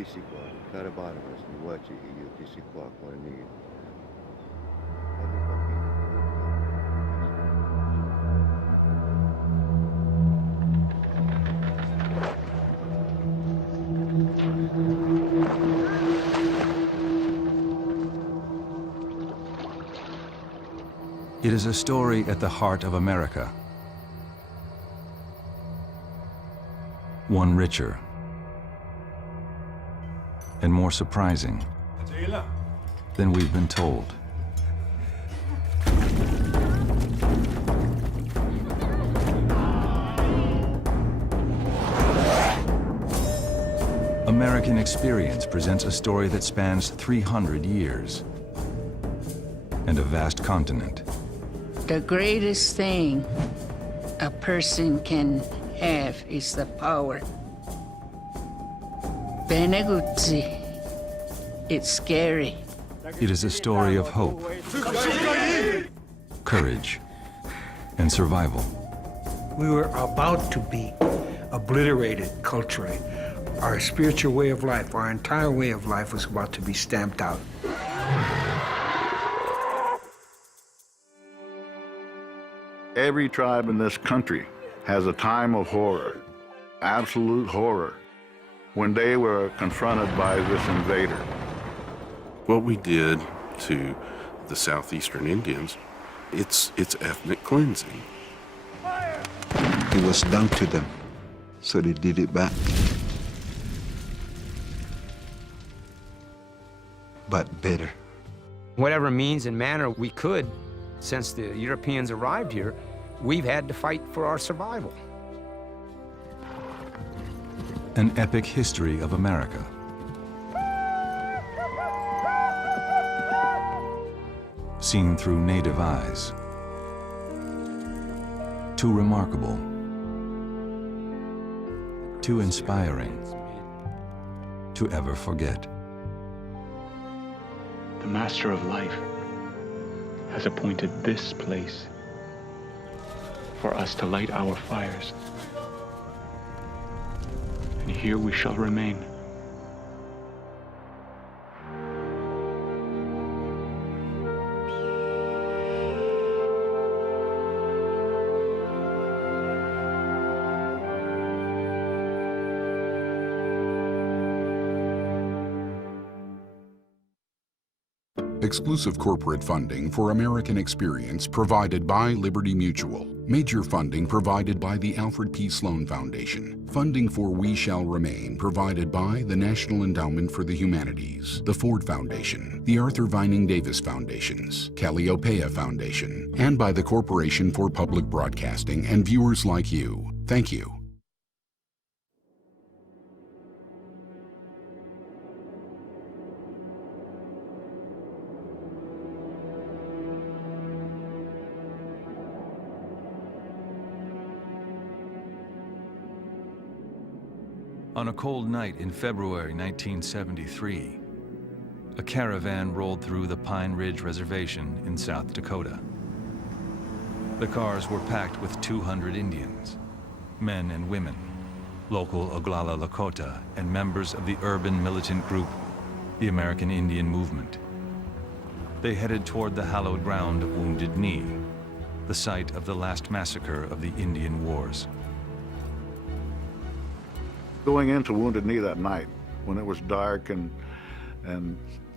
Tisikwa, Karabarabas, Niwachi, Iyo Tisikwa, Kwani. It is a story at the heart of America. One richer and more surprising than we've been told. American Experience presents a story that spans 300 years and a vast continent. The greatest thing a person can have is the power. Bene Guzzi, it's scary. It is a story of hope, courage, and survival. We were about to be obliterated culturally. Our spiritual way of life, our entire way of life was about to be stamped out. Every tribe in this country has a time of horror, absolute horror, when they were confronted by this invader. What we did to the southeastern Indians, it's ethnic cleansing. It was done to them, so they did it back. But better. Whatever means and manner we could, since the Europeans arrived here, we've had to fight for our survival. An epic history of America. Seen through native eyes. Too remarkable. Too inspiring to ever forget. The Master of Life has appointed this place for us to light our fires. And here we shall remain. Exclusive corporate funding for American Experience provided by Liberty Mutual. Major funding provided by the Alfred P. Sloan Foundation. Funding for We Shall Remain provided by the National Endowment for the Humanities, the Ford Foundation, the Arthur Vining Davis Foundations, Calliopeia Foundation, and by the Corporation for Public Broadcasting and viewers like you. Thank you. On a cold night in February 1973, a caravan rolled through the Pine Ridge Reservation in South Dakota. The cars were packed with 200 Indians, men and women, local Oglala Lakota, and members of the urban militant group, the American Indian Movement. They headed toward the hallowed ground of Wounded Knee, the site of the last massacre of the Indian Wars. Going into Wounded Knee that night, when it was dark and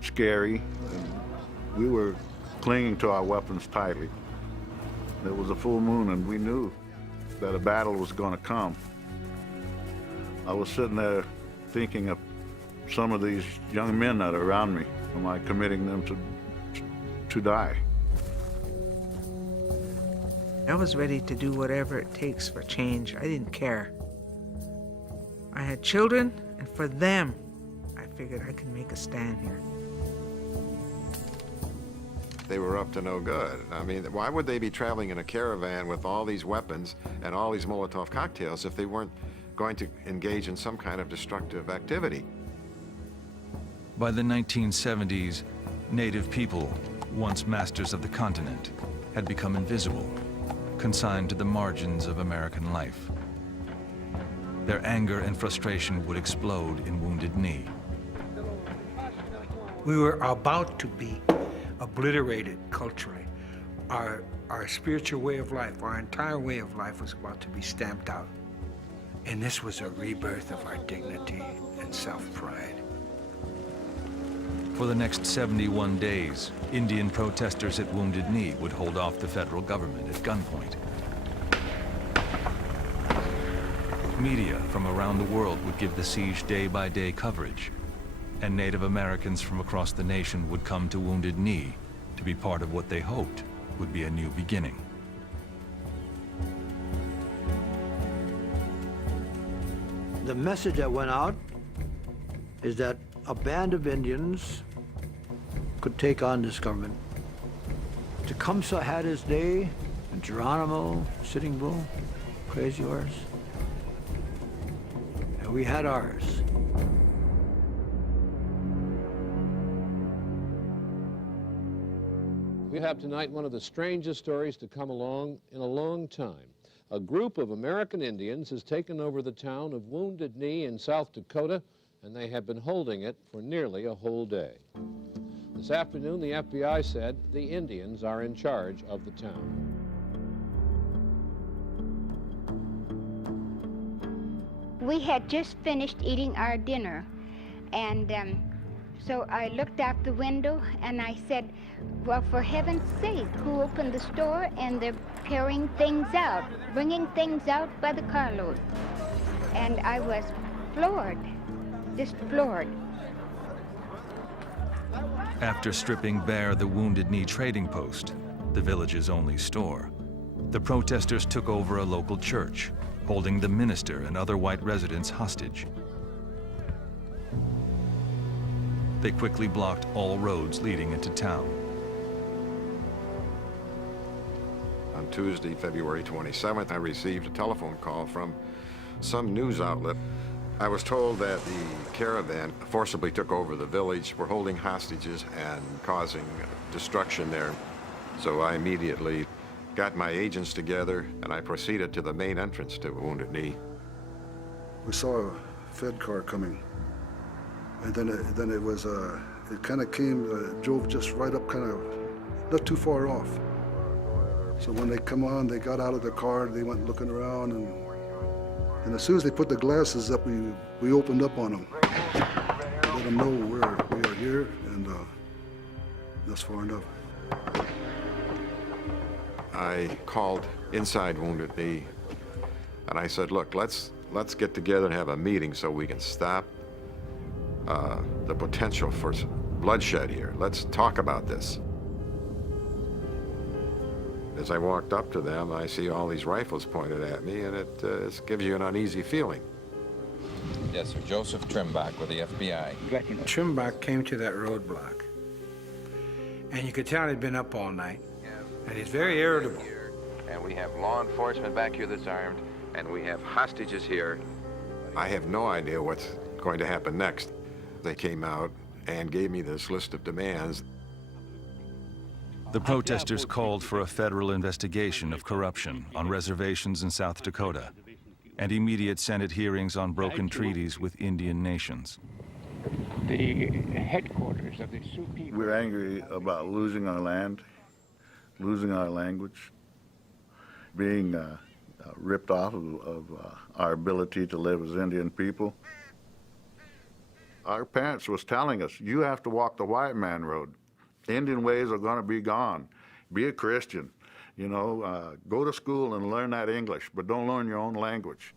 scary, and we were clinging to our weapons tightly. There was a full moon, and we knew that a battle was going to come. I was sitting there thinking of some of these young men that are around me. Am I committing them to die? I was ready to do whatever it takes for change. I didn't care. I had children, and for them, I figured I could make a stand here. They were up to no good. I mean, why would they be traveling in a caravan with all these weapons and all these Molotov cocktails if they weren't going to engage in some kind of destructive activity? By the 1970s, Native people, once masters of the continent, had become invisible, consigned to the margins of American life. Their anger and frustration would explode in Wounded Knee. We were about to be obliterated culturally. Our spiritual way of life, our entire way of life was about to be stamped out. And this was a rebirth of our dignity and self-pride. For the next 71 days, Indian protesters at Wounded Knee would hold off the federal government at gunpoint. Media from around the world would give the siege day-by-day coverage, and Native Americans from across the nation would come to Wounded Knee to be part of what they hoped would be a new beginning. The message that went out is that a band of Indians could take on this government. Tecumseh had his day, and Geronimo, Sitting Bull, Crazy Horse, and we had ours. We have tonight one of the strangest stories to come along in a long time. A group of American Indians has taken over the town of Wounded Knee in South Dakota, and they have been holding it for nearly a whole day. This afternoon, the FBI said the Indians are in charge of the town. We had just finished eating our dinner, and so I looked out the window and I said, well, for heaven's sake, who opened the store? And they're carrying things out, bringing things out by the carload. And I was floored, just floored. After stripping bare the Wounded Knee trading post, the village's only store, the protesters took over a local church, holding the minister and other white residents hostage. They quickly blocked all roads leading into town. On Tuesday, February 27th, I received a telephone call from some news outlet. I was told that the caravan forcibly took over the village, were holding hostages and causing destruction there. So I immediately got my agents together and I proceeded to the main entrance to Wounded Knee. We saw a Fed car coming, and then it was it kind of came, drove just right up, kind of not too far off. So when they come on, they got out of the car, they went looking around, and as soon as they put the glasses up, we opened up on them, let them know we are here, and that's far enough. I called inside Wounded Knee, and I said, look, let's get together and have a meeting so we can stop the potential for bloodshed here. Let's talk about this. As I walked up to them, I see all these rifles pointed at me, and it gives you an uneasy feeling. Yes, sir. Joseph Trimbach with the FBI. Trimbach came to that roadblock, and you could tell he'd been up all night, and he's very irritable. And we have law enforcement back here that's armed, and we have hostages here. I have no idea what's going to happen next. They came out and gave me this list of demands. The protesters called for a federal investigation of corruption on reservations in South Dakota and immediate Senate hearings on broken treaties with Indian nations. The headquarters of the Sioux people. We're angry about losing our land, losing our language, being ripped off of our ability to live as Indian people. Our parents was telling us, you have to walk the white man road. Indian ways are going to be gone. Be a Christian, you know, go to school and learn that English, but don't learn your own language.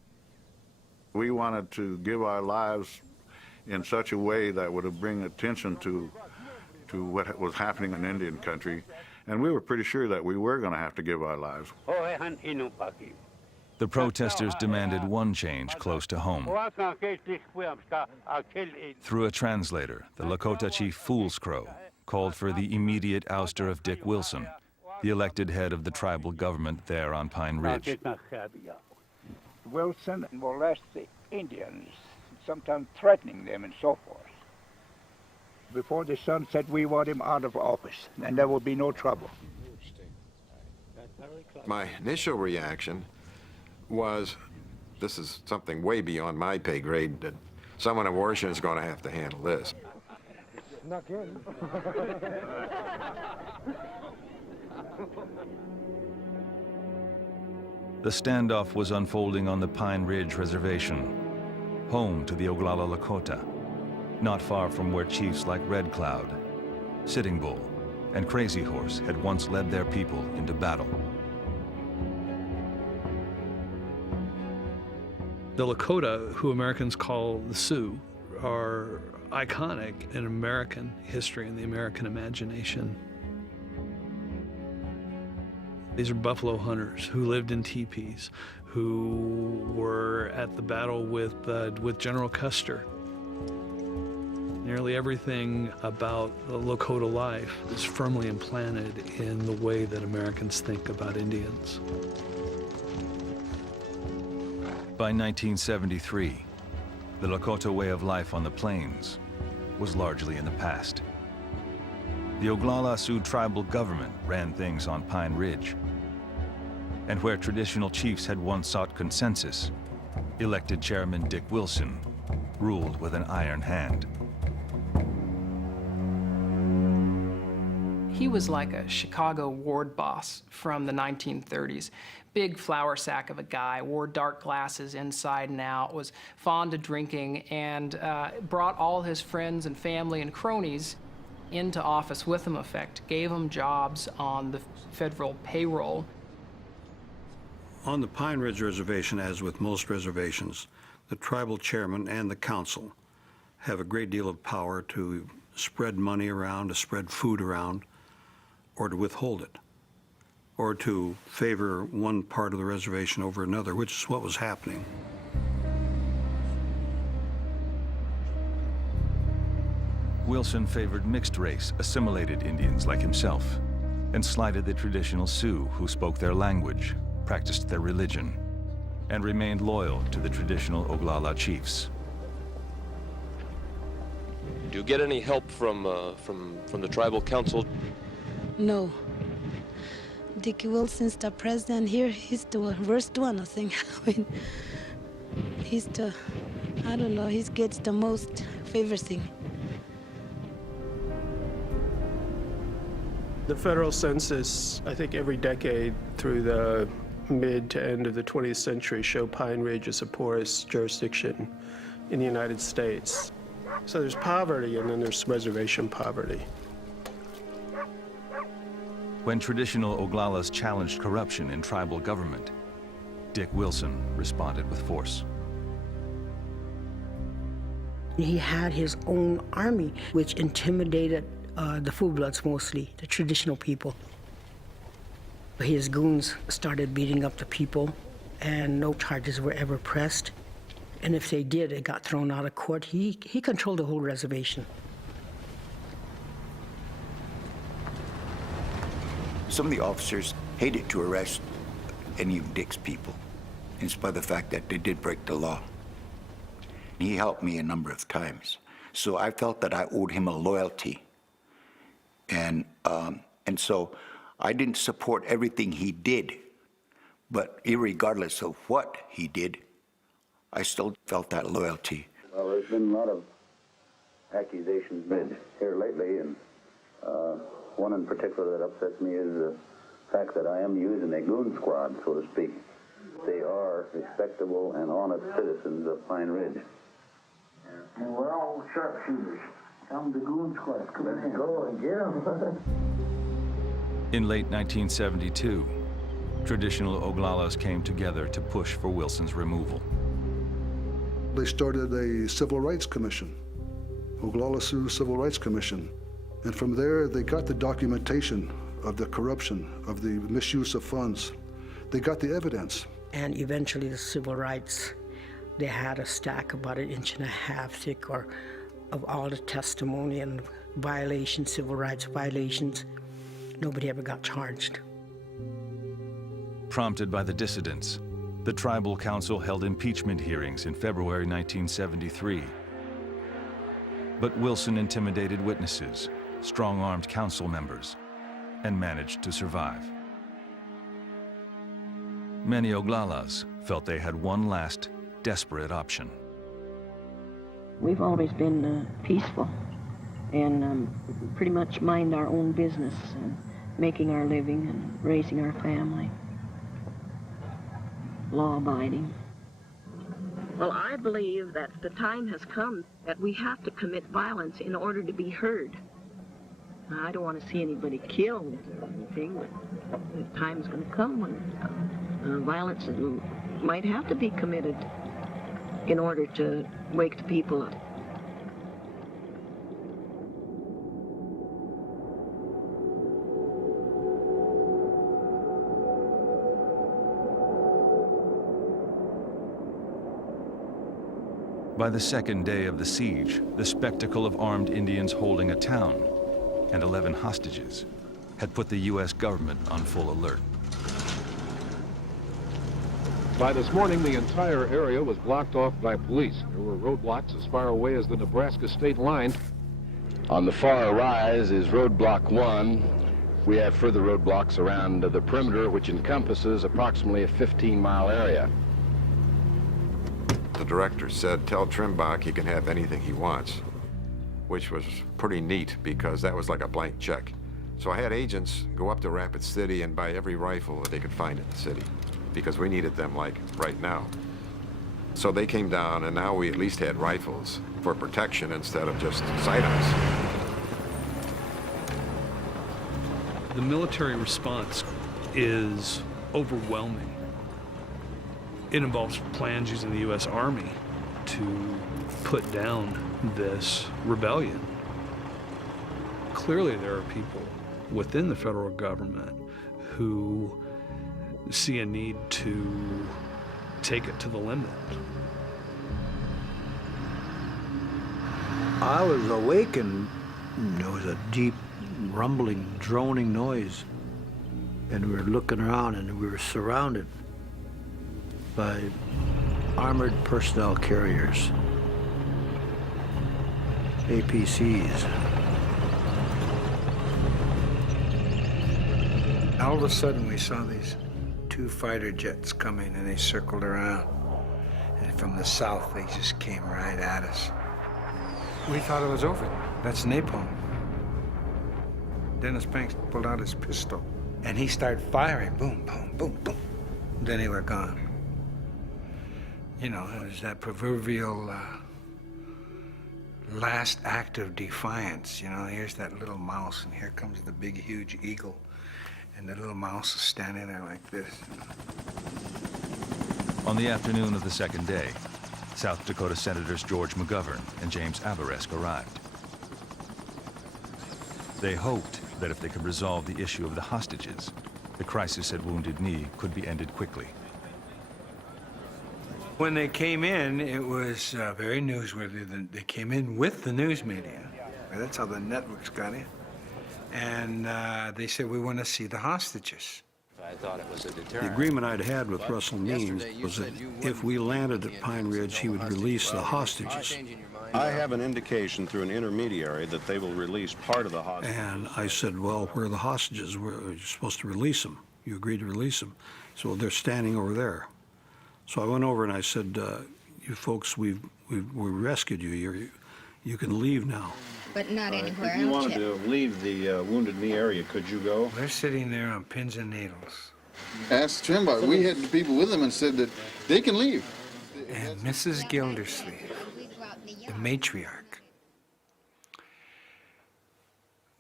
We wanted to give our lives in such a way that would bring attention to what was happening in Indian country, and we were pretty sure that we were going to have to give our lives. The protesters demanded one change close to home. Through a translator, the Lakota chief Fool's Crow called for the immediate ouster of Dick Wilson, the elected head of the tribal government there on Pine Ridge. Wilson molest the Indians, sometimes threatening them and so forth. Before the sun set, we want him out of office, and there will be no trouble. My initial reaction was, this is something way beyond my pay grade, that someone in Washington is going to have to handle this. Snuck in. The standoff was unfolding on the Pine Ridge Reservation, home to the Oglala Lakota, not far from where chiefs like Red Cloud, Sitting Bull, and Crazy Horse had once led their people into battle. The Lakota, who Americans call the Sioux, are iconic in American history and the American imagination. These are buffalo hunters who lived in teepees, who were at the battle with General Custer. Nearly everything about the Lakota life is firmly implanted in the way that Americans think about Indians. By 1973, the Lakota way of life on the plains was largely in the past. The Oglala Sioux tribal government ran things on Pine Ridge. And where traditional chiefs had once sought consensus, elected Chairman Dick Wilson ruled with an iron hand. He was like a Chicago ward boss from the 1930s. Big flour sack of a guy, wore dark glasses inside and out, was fond of drinking, and brought all his friends and family and cronies into office with him, gave them jobs on the federal payroll. On the Pine Ridge Reservation, as with most reservations, the tribal chairman and the council have a great deal of power to spread money around, to spread food around, or to withhold it, or to favor one part of the reservation over another, which is what was happening. Wilson favored mixed-race, assimilated Indians like himself, and slighted the traditional Sioux who spoke their language, practiced their religion, and remained loyal to the traditional Oglala chiefs. Do you get any help from the tribal council? No. Dick Wilson's the president here. He's the worst one, I think. I mean, he's the, I don't know, he gets the most favorite thing. The federal census, I think every decade through the mid to end of the 20th century show Pine Ridge as the poorest jurisdiction in the United States. So there's poverty and then there's reservation poverty. When traditional Oglalas challenged corruption in tribal government, Dick Wilson responded with force. He had his own army, which intimidated the full-bloods mostly, the traditional people. His goons started beating up the people, and no charges were ever pressed. And if they did, it got thrown out of court. He controlled the whole reservation. Some of the officers hated to arrest any of Dick's people, in spite of the fact that they did break the law. He helped me a number of times, so I felt that I owed him a loyalty. And so I didn't support everything he did, but irregardless of what he did, I still felt that loyalty. Well, there's been a lot of accusations made here lately, and one in particular that upsets me is the fact that I am using a goon squad, so to speak. They are respectable and honest citizens of Pine Ridge. And we're all sharpshooters. Come to goon squad. Come in. Go and get them. In late 1972, traditional Oglalas came together to push for Wilson's removal. They started a civil rights commission, Oglala Sioux Civil Rights Commission. And from there, they got the documentation of the corruption, of the misuse of funds. They got the evidence. And eventually the civil rights, they had a stack about 1.5 inches thick of all the testimony and violations, civil rights violations. Nobody ever got charged. Prompted by the dissidents, the Tribal Council held impeachment hearings in February 1973. But Wilson intimidated witnesses, strong-armed council members, and managed to survive. Many Oglalas felt they had one last, desperate option. We've always been peaceful. and pretty much mind our own business and making our living and raising our family. Law-abiding. Well, I believe that the time has come that we have to commit violence in order to be heard. Now, I don't want to see anybody killed or anything, but the time's going to come when violence might have to be committed in order to wake the people up. By the second day of the siege, the spectacle of armed Indians holding a town and 11 hostages had put the U.S. government on full alert. By this morning, the entire area was blocked off by police. There were roadblocks as far away as the Nebraska state line. On the far rise is roadblock 1. We have further roadblocks around the perimeter, which encompasses approximately a 15-mile area. The director said, tell Trimbach he can have anything he wants, which was pretty neat because that was like a blank check. So I had agents go up to Rapid City and buy every rifle that they could find in the city because we needed them like right now. So they came down and now we at least had rifles for protection instead of just sidearms. The military response is overwhelming. It involves plans using the U.S. Army to put down this rebellion. Clearly, there are people within the federal government who see a need to take it to the limit. I was awakened. There was a deep rumbling, droning noise. And we were looking around and we were surrounded by armored personnel carriers, APCs. All of a sudden, we saw these 2 fighter jets coming, and they circled around. And from the south, they just came right at us. We thought it was over. That's napalm. Dennis Banks pulled out his pistol, and he started firing. Boom, boom, boom, boom. Then they were gone. You know, it was that proverbial last act of defiance. You know, here's that little mouse, and here comes the big, huge eagle. And the little mouse is standing there like this. On the afternoon of the second day, South Dakota Senators George McGovern and James Abourezk arrived. They hoped that if they could resolve the issue of the hostages, the crisis at Wounded Knee could be ended quickly. When they came in, it was very newsworthy. They came in with the news media. That's how the networks got in. And they said, we want to see the hostages. I thought it was a deterrent. The agreement I'd had with Russell Means was that if we landed at Pine Ridge, he would release the hostages. I have an indication through an intermediary that they will release part of the hostages. And I said, well, where are the hostages? You're supposed to release them. You agreed to release them. So they're standing over there. So I went over and I said, you folks, we rescued you. You can leave now. But not anywhere else. If you wanted to leave the Wounded Knee area, could you go? They're sitting there on pins and needles. Asked Trimbach. We had people with them and said that they can leave. And Mrs. Gildersleeve, the matriarch,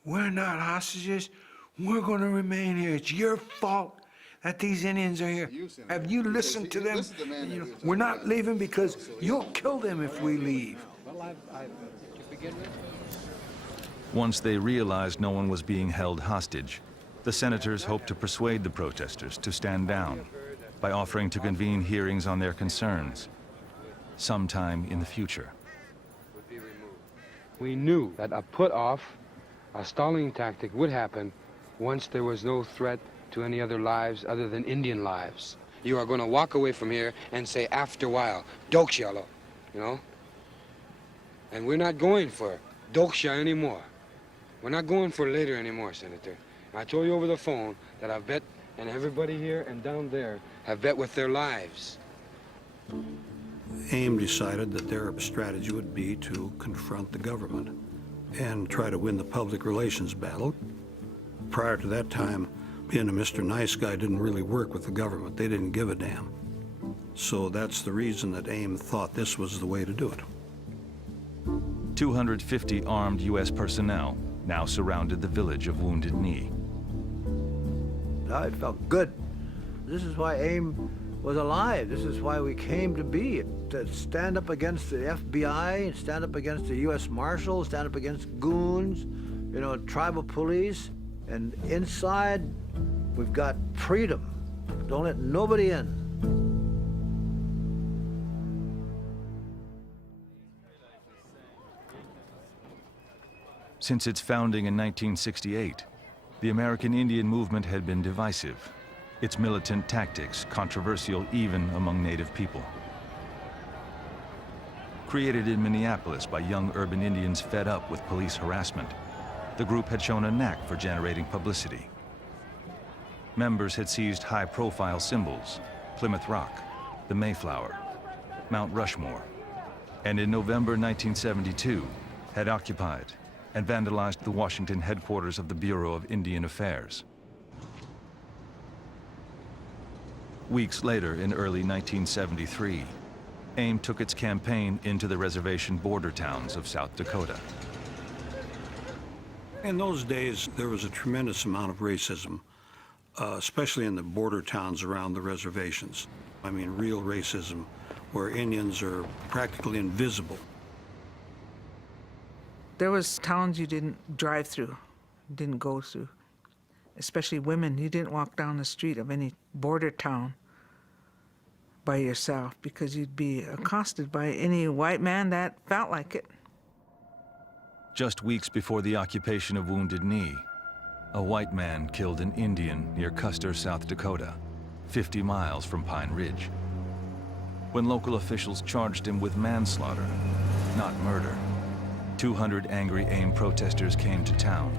we're not hostages. We're going to remain here. It's your fault that these Indians are here. Have you listened to them? You know, we're not leaving because you'll kill them if we leave. Once they realized no one was being held hostage, the senators hoped to persuade the protesters to stand down by offering to convene hearings on their concerns sometime in the future. We knew that a put-off, a stalling tactic would happen once there was no threat to any other lives other than Indian lives. You are going to walk away from here and say after a while, Doksha, you know? And we're not going for Doksha anymore. We're not going for later anymore, Senator. I told you over the phone that I've bet, and everybody here and down there have bet with their lives. AIM decided that their strategy would be to confront the government and try to win the public relations battle. Prior to that time, being a Mr. Nice Guy didn't really work with the government. They didn't give a damn. So that's the reason that AIM thought this was the way to do it. 250 armed U.S. personnel now surrounded the village of Wounded Knee. I felt good. This is why AIM was alive. This is why we came to be. To stand up against the FBI, stand up against the U.S. Marshals, stand up against goons, you know, tribal police. And inside, we've got freedom. Don't let nobody in. Since its founding in 1968, the American Indian movement had been divisive, its militant tactics controversial even among Native people. Created in Minneapolis by young urban Indians fed up with police harassment, the group had shown a knack for generating publicity. Members had seized high-profile symbols, Plymouth Rock, the Mayflower, Mount Rushmore, and in November 1972 had occupied and vandalized the Washington headquarters of the Bureau of Indian Affairs. Weeks later, in early 1973, AIM took its campaign into the reservation border towns of South Dakota. In those days, there was a tremendous amount of racism, especially in the border towns around the reservations. I mean, real racism, where Indians are practically invisible. There was towns you didn't drive through, didn't go through, especially women. You didn't walk down the street of any border town by yourself because you'd be accosted by any white man that felt like it. Just weeks before the occupation of Wounded Knee, a white man killed an Indian near Custer, South Dakota, 50 miles from Pine Ridge. When local officials charged him with manslaughter, not murder, 200 angry AIM protesters came to town.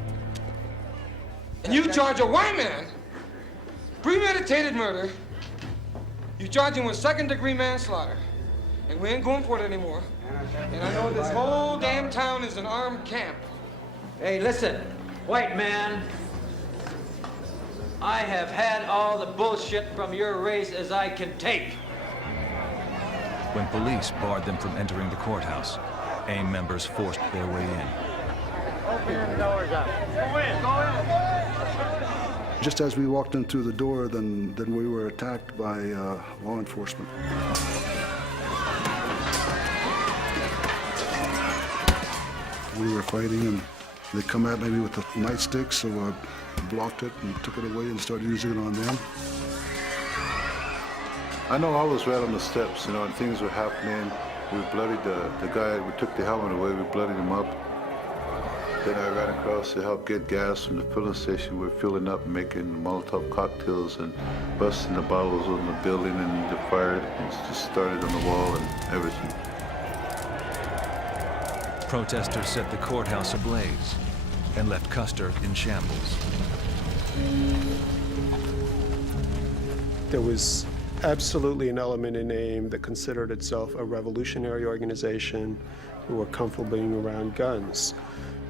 And you charge a white man premeditated murder. You charge him with second-degree manslaughter. And we ain't going for it anymore. And I know this whole damn town is an armed camp. Hey, listen, white man. I have had all the bullshit from your race as I can take. When police barred them from entering the courthouse, AIM members forced their way in. Open the doors up. Go in, go in. Just as we walked in through the door, then we were attacked by law enforcement. We were fighting, and they come at me with the nightsticks, so I blocked it and took it away and started using it on them. I know I was right on the steps, you know, and things were happening. We bloodied the guy, we took the helmet away, we bloodied him up. Then I ran across to help get gas from the filling station. We were filling up, making Molotov cocktails and busting the bottles on the building, and the fire just started on the wall and everything. Protesters set the courthouse ablaze and left Custer in shambles. There was absolutely an element in AIM that considered itself a revolutionary organization who were comfortable being around guns,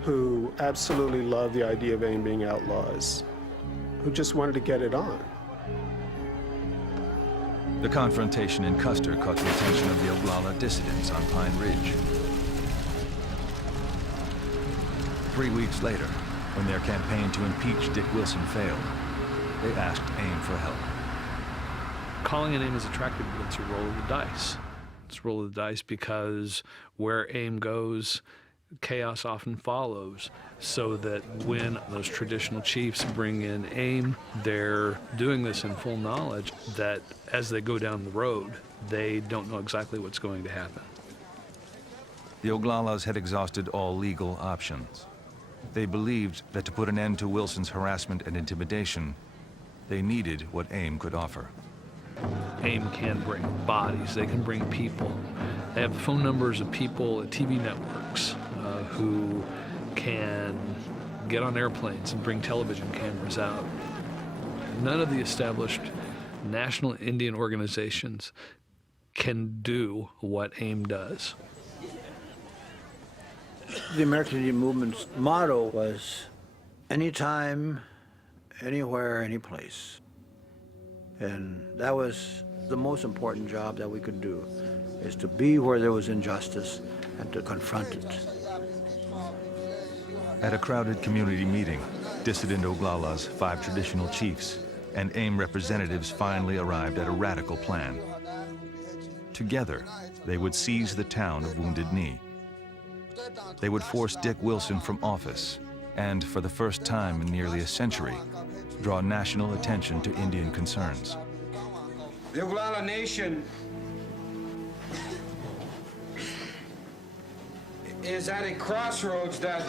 who absolutely loved the idea of AIM being outlaws, who just wanted to get it on. The confrontation in Custer caught the attention of the Oglala dissidents on Pine Ridge. 3 weeks later, when their campaign to impeach Dick Wilson failed, they asked AIM for help. Calling an AIM is attractive, but it's a roll of the dice. It's a roll of the dice because where AIM goes, chaos often follows, so that when those traditional chiefs bring in AIM, they're doing this in full knowledge that as they go down the road, they don't know exactly what's going to happen. The Oglalas had exhausted all legal options. They believed that to put an end to Wilson's harassment and intimidation, they needed what AIM could offer. AIM can bring bodies, they can bring people. They have the phone numbers of people at TV networks who can get on airplanes and bring television cameras out. None of the established national Indian organizations can do what AIM does. The American Indian Movement's motto was anytime, anywhere, any place. And that was the most important job that we could do, is to be where there was injustice and to confront it. At a crowded community meeting, dissident Oglalas, 5 traditional chiefs, and AIM representatives finally arrived at a radical plan. Together, they would seize the town of Wounded Knee. They would force Dick Wilson from office and, for the first time in nearly a century, draw national attention to Indian concerns. The Oglala Nation is at a crossroads that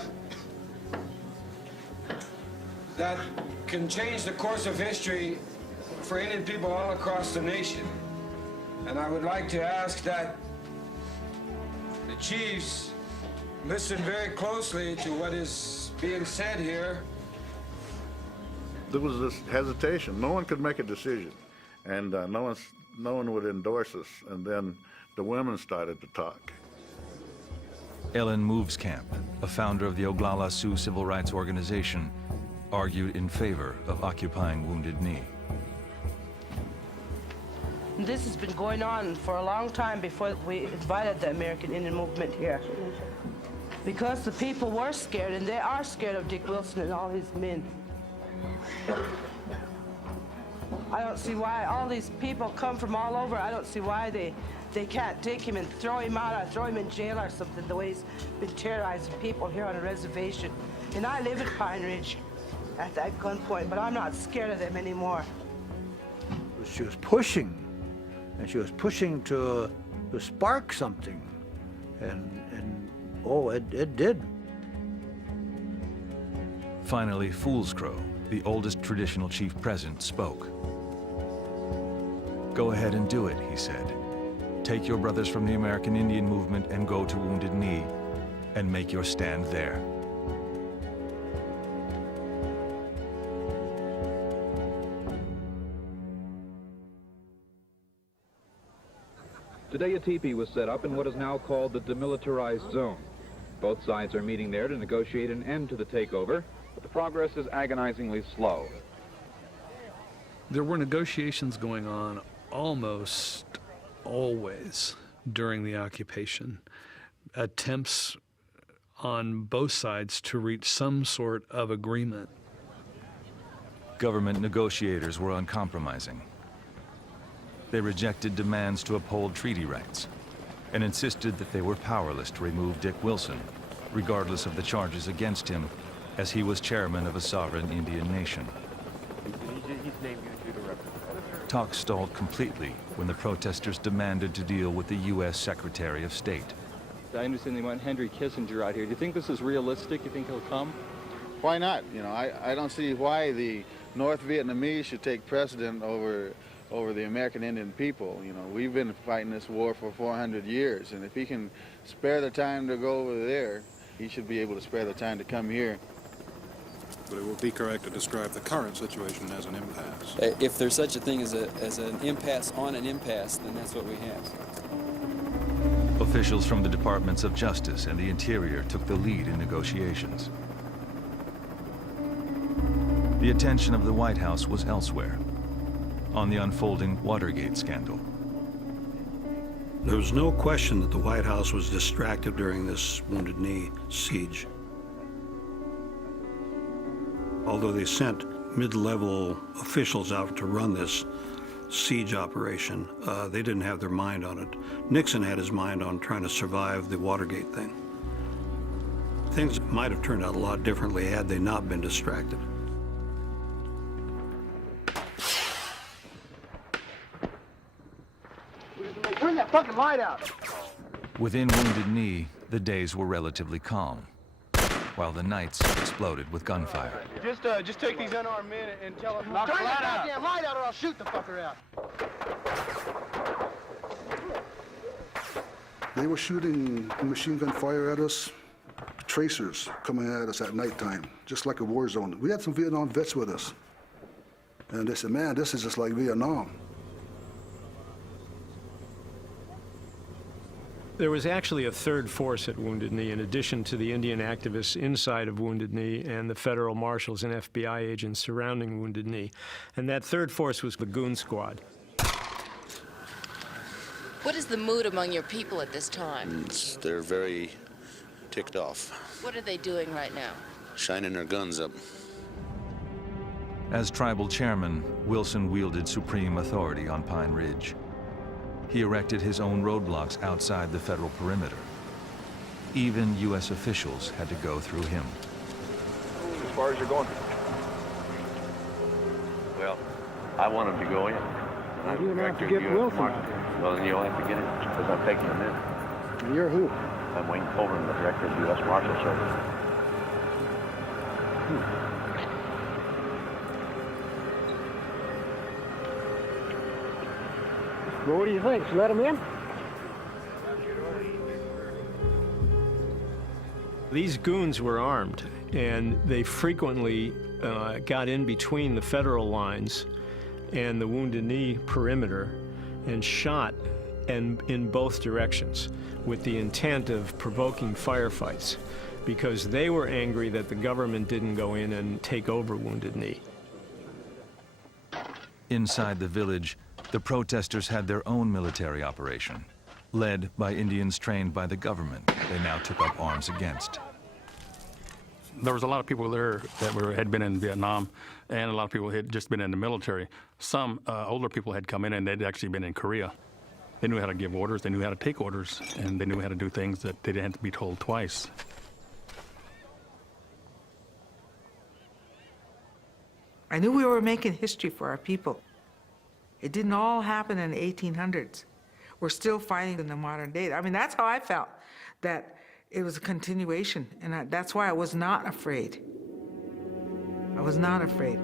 can change the course of history for Indian people all across the nation. And I would like to ask that the chiefs listen very closely to what is being said here. There was this hesitation. No one could make a decision, and no one would endorse us. And then the women started to talk. Ellen Movescamp, a founder of the Oglala Sioux Civil Rights Organization, argued in favor of occupying Wounded Knee. This has been going on for a long time before we invited the American Indian Movement here. Because the people were scared, and they are scared of Dick Wilson and all his men. I don't see why all these people come from all over. I don't see why they can't take him and throw him out or throw him in jail or something, the way he's been terrorizing people here on a reservation. And I live in Pine Ridge at that gunpoint, but I'm not scared of them anymore. She was pushing, and she was pushing to spark something. And oh, it did. Finally, Foolscrow, the oldest traditional chief present, spoke. "Go ahead and do it," he said. "Take your brothers from the American Indian Movement and go to Wounded Knee and make your stand there." Today, a teepee was set up in what is now called the Demilitarized Zone. Both sides are meeting there to negotiate an end to the takeover, but the progress is agonizingly slow. There were negotiations going on almost always during the occupation. Attempts on both sides to reach some sort of agreement. Government negotiators were uncompromising. They rejected demands to uphold treaty rights and insisted that they were powerless to remove Dick Wilson, regardless of the charges against him, as he was chairman of a sovereign Indian nation. Talks stalled completely when the protesters demanded to deal with the U.S. Secretary of State. I understand they want Henry Kissinger out here. Do you think this is realistic? You think he'll come? Why not? You know, I don't see why the North Vietnamese should take precedent over the American Indian people. You know, we've been fighting this war for 400 years, and if he can spare the time to go over there, he should be able to spare the time to come here. But it would be correct to describe the current situation as an impasse. If there's such a thing as an impasse on an impasse, then that's what we have. Officials from the Departments of Justice and the Interior took the lead in negotiations. The attention of the White House was elsewhere, on the unfolding Watergate scandal. There was no question that the White House was distracted during this Wounded Knee siege. Although they sent mid-level officials out to run this siege operation, they didn't have their mind on it. Nixon had his mind on trying to survive the Watergate thing. Things might have turned out a lot differently had they not been distracted. Turn that fucking light out! Within Wounded Knee, the days were relatively calm, while the nights exploded with gunfire. Just take these unarmed men and tell them knock the light out. Turn the goddamn light out or I'll shoot the fucker out. They were shooting machine gun fire at us, tracers coming at us at nighttime, just like a war zone. We had some Vietnam vets with us. And they said, man, this is just like Vietnam. There was actually a third force at Wounded Knee, in addition to the Indian activists inside of Wounded Knee and the federal marshals and FBI agents surrounding Wounded Knee. And that third force was the Goon Squad. What is the mood among your people at this time? They're very ticked off, What are they doing right now? shining their guns up. As tribal chairman, Wilson wielded supreme authority on Pine Ridge. He erected his own roadblocks outside the federal perimeter. Even U.S. officials had to go through him. As far as you're going? Well, I want him to go in. I'm You're going to have to director of get US Wilson. Marshals. Well, then you'll have to get him, because I'm taking him in. You're who? I'm Wayne Colburn, the director of the U.S. Marshal Service. Well, what do you think? Should let him in? These goons were armed, and they frequently got in between the federal lines and the Wounded Knee perimeter and shot in both directions with the intent of provoking firefights, because they were angry that the government didn't go in and take over Wounded Knee. Inside the village, the protesters had their own military operation. Led by Indians trained by the government, they now took up arms against. There was a lot of people there that had been in Vietnam, and a lot of people had just been in the military. Some older people had come in, and they'd actually been in Korea. They knew how to give orders, they knew how to take orders, and they knew how to do things that they didn't have to be told twice. I knew we were making history for our people. It didn't all happen in the 1800s. We're still fighting in the modern day. I mean, that's how I felt, that it was a continuation, and that's why I was not afraid. I was not afraid.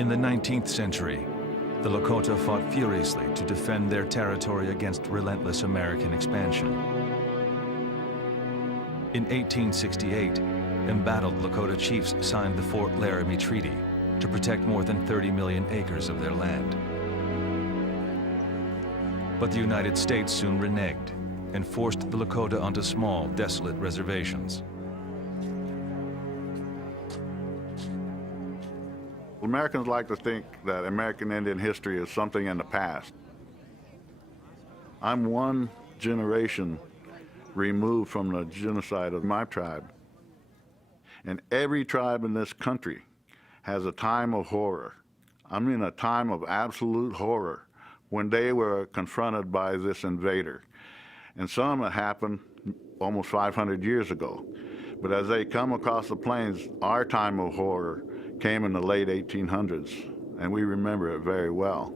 In the 19th century, the Lakota fought furiously to defend their territory against relentless American expansion. In 1868, embattled Lakota chiefs signed the Fort Laramie Treaty to protect more than 30 million acres of their land. But the United States soon reneged and forced the Lakota onto small, desolate reservations. Americans like to think that American Indian history is something in the past. I'm one generation removed from the genocide of my tribe. And every tribe in this country has a time of horror. I mean, a time of absolute horror when they were confronted by this invader. And some it happened almost 500 years ago. But as they come across the plains, our time of horror came in the late 1800s, and we remember it very well.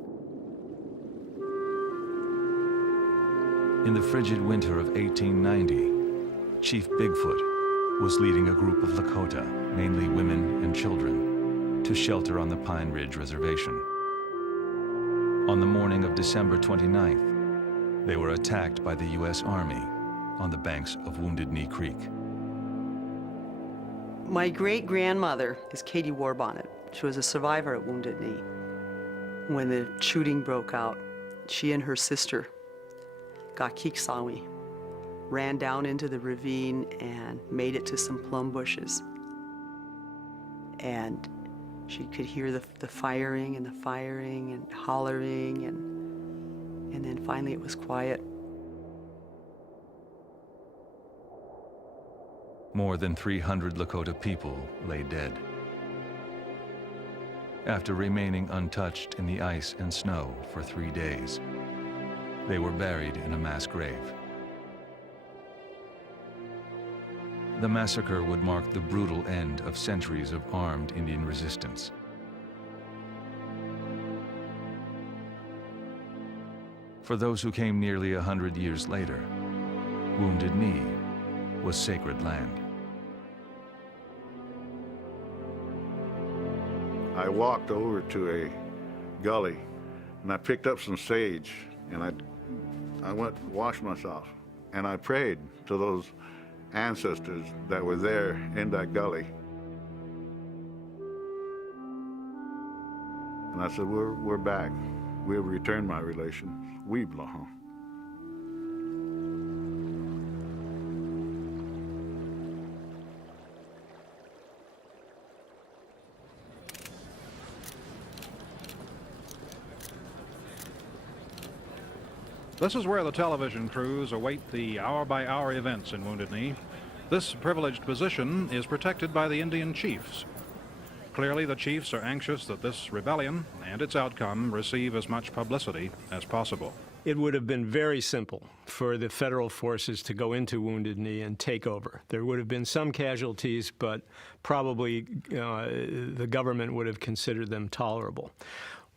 In the frigid winter of 1890, Chief Bigfoot was leading a group of Lakota, mainly women and children, to shelter on the Pine Ridge Reservation. On the morning of December 29th, they were attacked by the U.S. Army on the banks of Wounded Knee Creek. My great-grandmother is Katie Warbonnet. She was a survivor at Wounded Knee. When the shooting broke out, she and her sister got Kiksawi, ran down into the ravine and made it to some plum bushes. And she could hear the firing and hollering, and then finally it was quiet. More than 300 Lakota people lay dead. After remaining untouched in the ice and snow for 3 days, they were buried in a mass grave. The massacre would mark the brutal end of centuries of armed Indian resistance. For those who came nearly 100 years later, Wounded Knee was sacred land. I walked over to a gully and I picked up some sage and I went to wash myself and I prayed to those ancestors that were there in that gully. And And I said, we're back. We have returned my relation. Oui, Blahan. This is where the television crews await the hour-by-hour events in Wounded Knee. This privileged position is protected by the Indian chiefs. Clearly, the chiefs are anxious that this rebellion and its outcome receive as much publicity as possible. It would have been very simple for the federal forces to go into Wounded Knee and take over. There would have been some casualties, but probably the government would have considered them tolerable.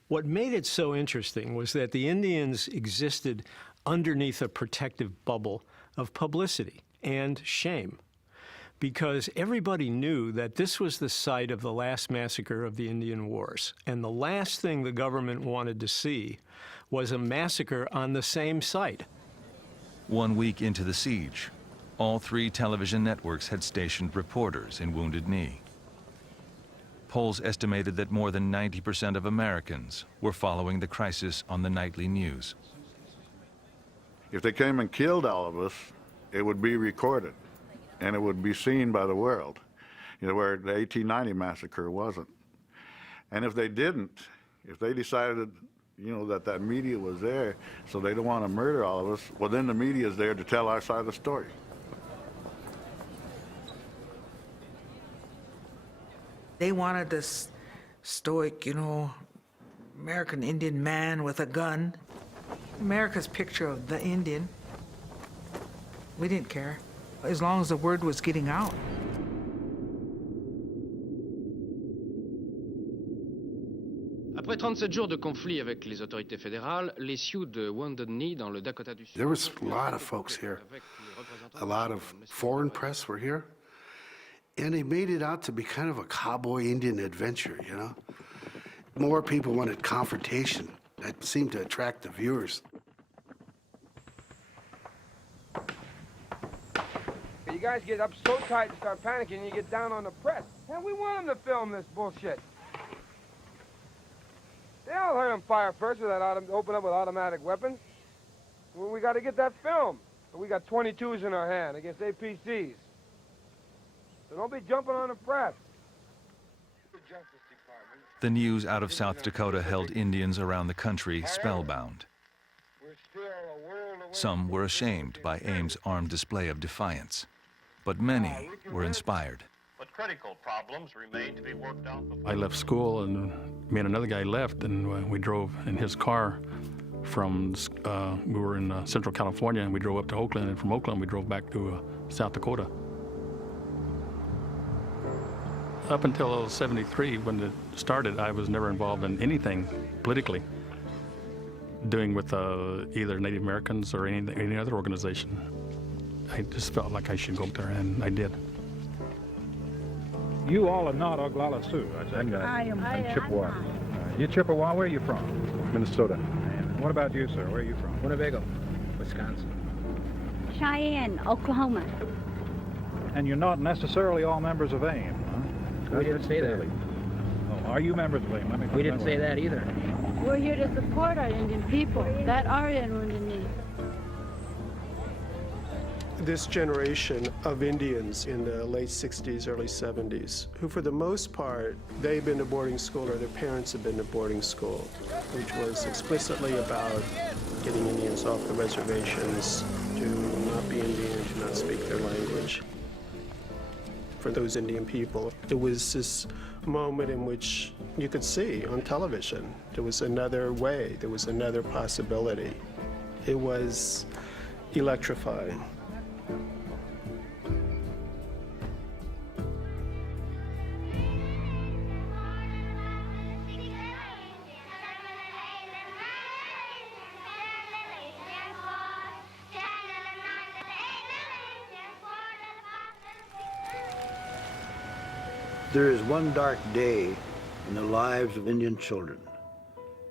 What made it so interesting was that the Indians existed underneath a protective bubble of publicity and shame, because everybody knew that this was the site of the last massacre of the Indian Wars, and the last thing the government wanted to see was a massacre on the same site. 1 week into the siege, all 3 television networks had stationed reporters in Wounded Knee. Polls estimated that more than 90% of Americans were following the crisis on the nightly news. If they came and killed all of us, it would be recorded, and it would be seen by the world, you know, where the 1890 massacre wasn't. And if they didn't, if they decided, you know, that media was there, so they don't want to murder all of us, well, then the media is there to tell our side of the story. They wanted this stoic, you know, American Indian man with a gun. America's picture of the Indian. We didn't care, as long as the word was getting out. Après 37 jours de conflit avec les autorités fédérales, les Sioux de Wounded Knee dans le Dakota du Sud. There was a lot of folks here. A lot of foreign press were here. And they made it out to be kind of a cowboy Indian adventure, you know? More people wanted confrontation. That seemed to attract the viewers. You guys get up so tight and start panicking, and you get down on the press. And we want them to film this bullshit. They all heard them fire first with that open up with automatic weapons. Well, we got to get that film. We got 22s in our hand against APCs. So don't be jumping on the press. The news out of South Dakota held Indians around the country spellbound. Some were ashamed by AIM's armed display of defiance, but many were inspired. But critical problems remain to be worked out. I left school, and me and another guy left, and we drove in his car from, we were in Central California, and we drove up to Oakland, and from Oakland we drove back to South Dakota. Up until '73, when it started, I was never involved in anything politically, doing with either Native Americans or any other organization. I just felt like I should go up there, and I did. You all are not Oglala Sioux, I think. I'm Chippewa. You Chippewa, where are you from? Minnesota. And what about you, sir? Where are you from? Winnebago, Wisconsin. Cheyenne, Oklahoma. And you're not necessarily all members of AIM, huh? We didn't say that. Oh, are you members of AIM? We didn't say that either. We're here to support our Indian people that are in Wounded Knee. This generation of Indians in the late 60s, early 70s, who for the most part, they've been to boarding school or their parents have been to boarding school, which was explicitly about getting Indians off the reservations, to not be Indian, to not speak their language. For those Indian people, it was this moment in which you could see on television, there was another way, there was another possibility. It was electrifying. There is one dark day in the lives of Indian children,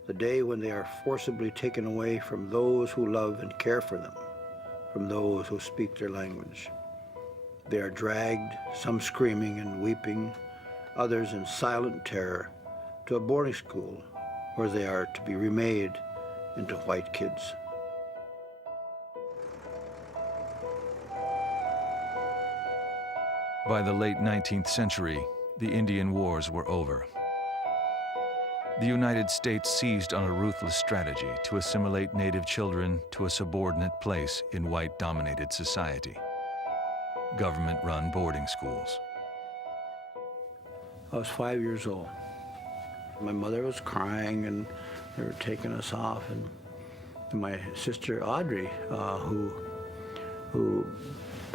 the day when they are forcibly taken away from those who love and care for them, from those who speak their language. They are dragged, some screaming and weeping, others in silent terror, to a boarding school or they are to be remade into white kids. By the late 19th century, the Indian Wars were over. The United States seized on a ruthless strategy to assimilate Native children to a subordinate place in white-dominated society. Government-run boarding schools. I was 5 years old. My mother was crying, and they were taking us off. And my sister Audrey, who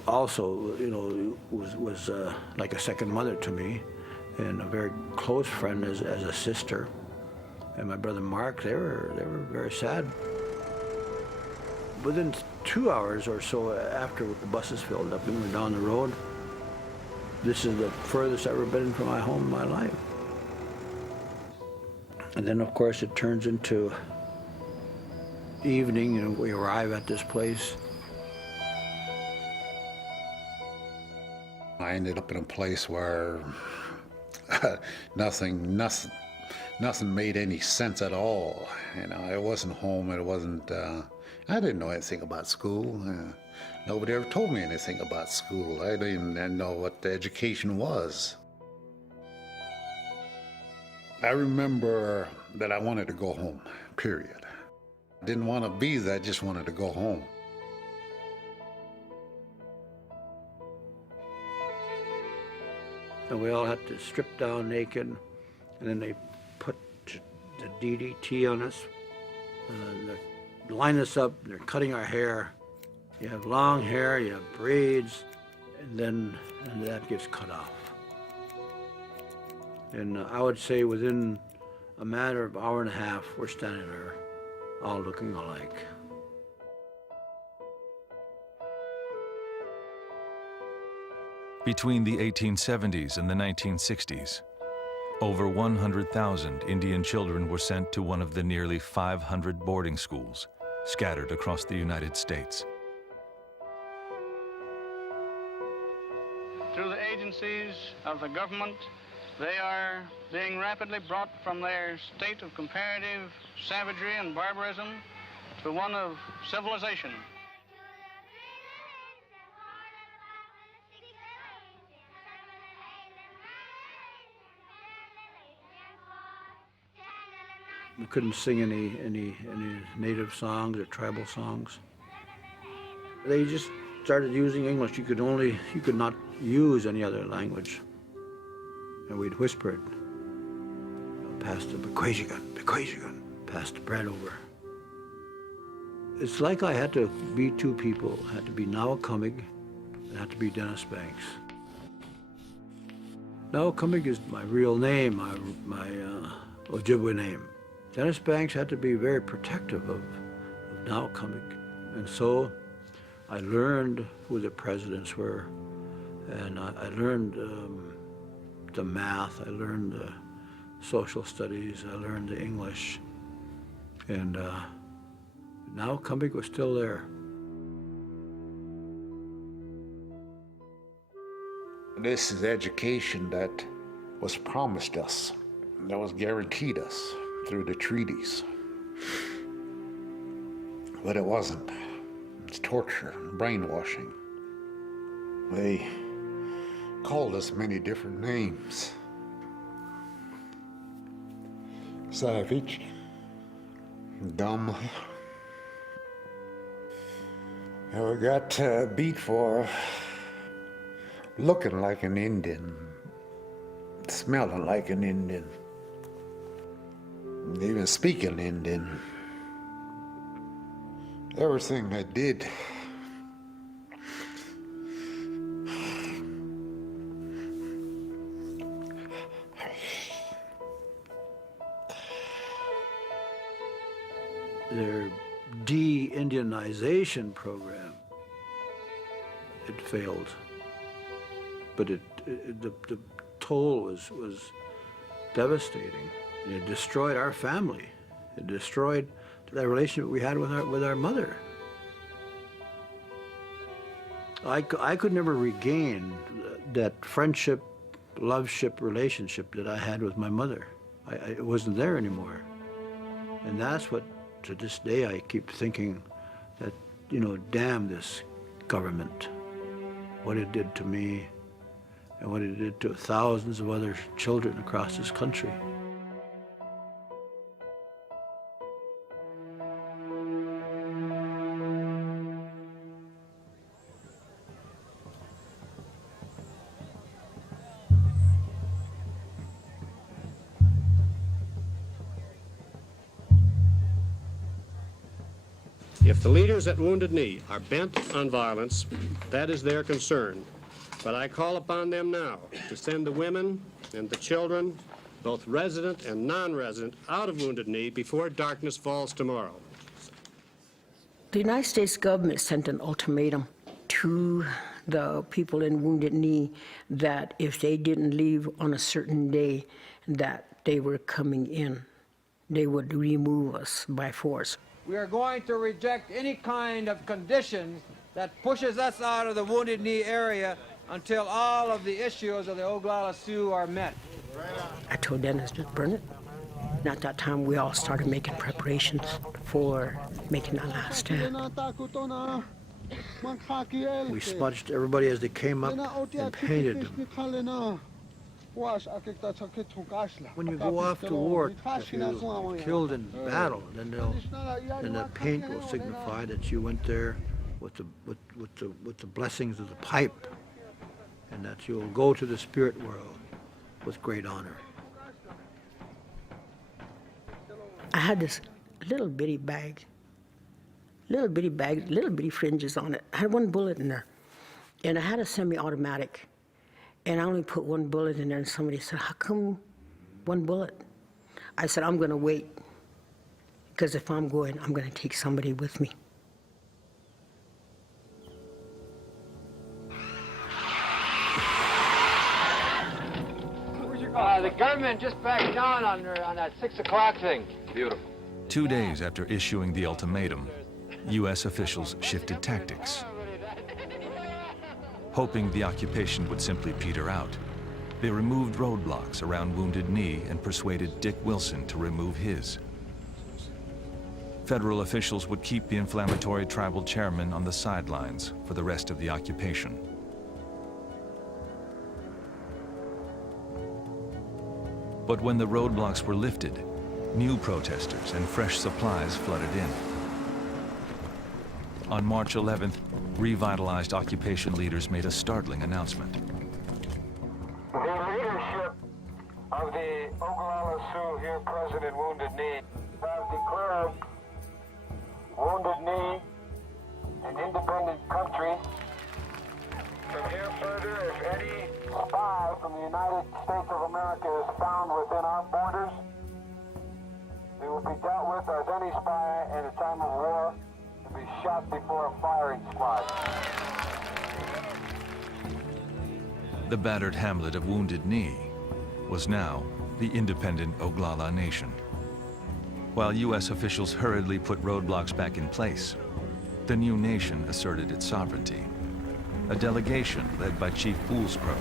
also, you know, was like a second mother to me, and a very close friend as a sister. And my brother Mark, they were very sad. Within 2 hours or so after the buses filled up and we were down the road, this is the furthest I've ever been from my home in my life. And then, of course, it turns into evening, and we arrive at this place. I ended up in a place where nothing made any sense at all. You know, it wasn't home. It wasn't. I didn't know anything about school. Nobody ever told me anything about school. I didn't know what the education was. I remember that I wanted to go home, period. I didn't want to be there, I just wanted to go home. And we all had to strip down naked, and then they put the DDT on us. They line us up, they're cutting our hair. You have long hair, you have braids, and that gets cut off. And I would say within a matter of an hour and a half, we're standing there, all looking alike. Between the 1870s and the 1960s, over 100,000 Indian children were sent to one of the nearly 500 boarding schools scattered across the United States. Through the agencies of the government, they are being rapidly brought from their state of comparative savagery and barbarism to one of civilization. We couldn't sing any native songs or tribal songs. They just started using English. You could not use any other language. And we'd whisper it. Pass the Bequajigan, pass the bread over. It's like I had to be two people. I had to be Nawakamig, and I had to be Dennis Banks. Nawakamig is my real name, my Ojibwe name. Dennis Banks had to be very protective of Nawakamig. And so I learned who the presidents were, and I learned the math, I learned the social studies, I learned the English, and Nawakamig was still there. This is education that was promised us, that was guaranteed us through the treaties. But it wasn't. It's torture, brainwashing. They called us many different names. Savage, dumb. And we got beat for looking like an Indian, smelling like an Indian, even speaking Indian. Everything I did. Their de-Indianization program, it failed. But the toll was devastating. It destroyed our family. It destroyed the relationship we had with our mother. I could never regain that friendship, loveship relationship that I had with my mother. It wasn't there anymore. And that's what, to this day, I keep thinking that, you know, damn this government, what it did to me and what it did to thousands of other children across this country. If the leaders at Wounded Knee are bent on violence, that is their concern. But I call upon them now to send the women and the children, both resident and non-resident, out of Wounded Knee before darkness falls tomorrow. The United States government sent an ultimatum to the people in Wounded Knee that if they didn't leave on a certain day that they were coming in, they would remove us by force. We are going to reject any kind of conditions that pushes us out of the Wounded Knee area until all of the issues of the Oglala Sioux are met. I told Dennis, just burn it. And at that time, we all started making preparations for making that last stand. We smudged everybody as they came up and painted them. When you go off to war, if you're killed in battle, then the paint will signify that you went there with the blessings of the pipe, and that you'll go to the spirit world with great honor. I had this little bitty bag, little bitty fringes on it. I had one bullet in there, and I had a semi-automatic. And I only put one bullet in there, and somebody said, how come one bullet? I said, I'm going to wait, because if I'm going, I'm going to take somebody with me. The gunman just backed down on that 6 o'clock thing. Beautiful. 2 days after issuing the ultimatum, U.S. officials shifted tactics. Hoping the occupation would simply peter out, they removed roadblocks around Wounded Knee and persuaded Dick Wilson to remove his. Federal officials would keep the inflammatory tribal chairman on the sidelines for the rest of the occupation. But when the roadblocks were lifted, new protesters and fresh supplies flooded in. On March 11th, revitalized occupation leaders made a startling announcement. The leadership of the Oglala Sioux here present in Wounded Knee have declared Wounded Knee an independent country. From here further, if any spy from the United States of America is found within our borders, they will be dealt with as any spy at a time of war to be shot before a firing squad. The battered hamlet of Wounded Knee was now the independent Oglala Nation. While U.S. officials hurriedly put roadblocks back in place, the new nation asserted its sovereignty. A delegation led by Chief Fools Crow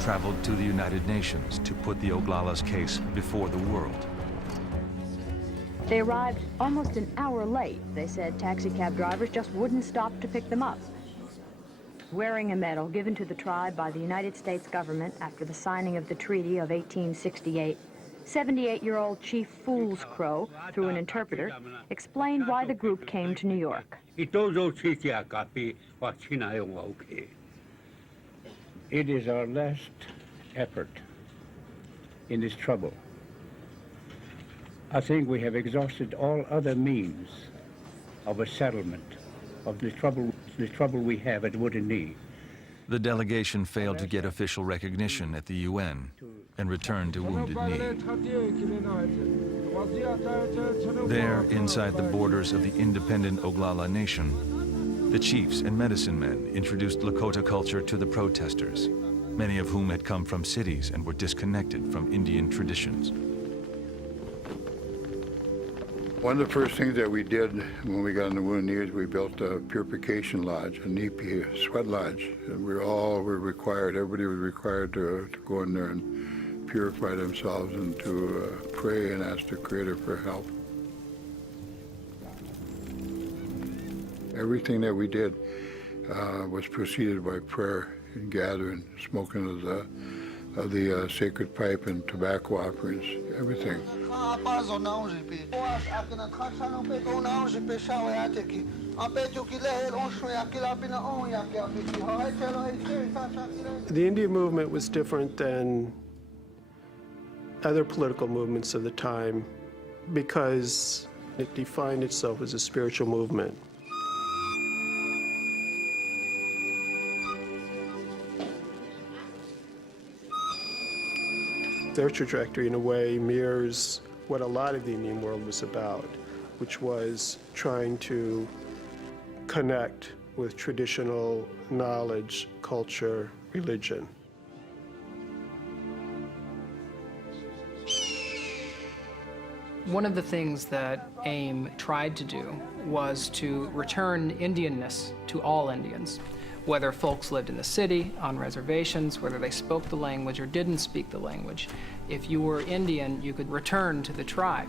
traveled to the United Nations to put the Oglala's case before the world. They arrived almost an hour late. They said taxicab drivers just wouldn't stop to pick them up. Wearing a medal given to the tribe by the United States government after the signing of the Treaty of 1868, 78-year-old Chief Fools Crow, through an interpreter, explained why the group came to New York. It is our last effort in this trouble. I think we have exhausted all other means of a settlement of the trouble we have at Wounded Knee. The delegation failed to get official recognition at the UN and returned to Wounded Knee. There, inside the borders of the independent Oglala Nation, the chiefs and medicine men introduced Lakota culture to the protesters, many of whom had come from cities and were disconnected from Indian traditions. One of the first things that we did when we got into Wounded Knee is we built a purification lodge, a NEPI, a sweat lodge. And everybody was required to go in there and purify themselves and to pray and ask the Creator for help. Everything that we did was preceded by prayer and gathering, smoking of the sacred pipe and tobacco offerings, everything. The Indian movement was different than other political movements of the time because it defined itself as a spiritual movement. Their trajectory, in a way, mirrors what a lot of the Indian world was about, which was trying to connect with traditional knowledge, culture, religion. One of the things that AIM tried to do was to return Indianness to all Indians, whether folks lived in the city, on reservations, whether they spoke the language or didn't speak the language. If you were Indian, you could return to the tribe.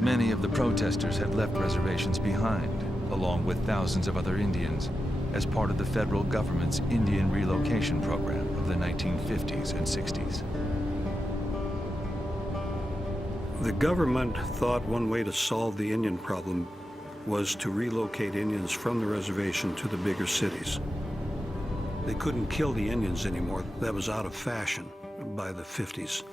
Many of the protesters had left reservations behind, along with thousands of other Indians, as part of the federal government's Indian relocation program of the 1950s and 60s. The government thought one way to solve the Indian problem was to relocate Indians from the reservation to the bigger cities. They couldn't kill the Indians anymore. That was out of fashion by the 50s.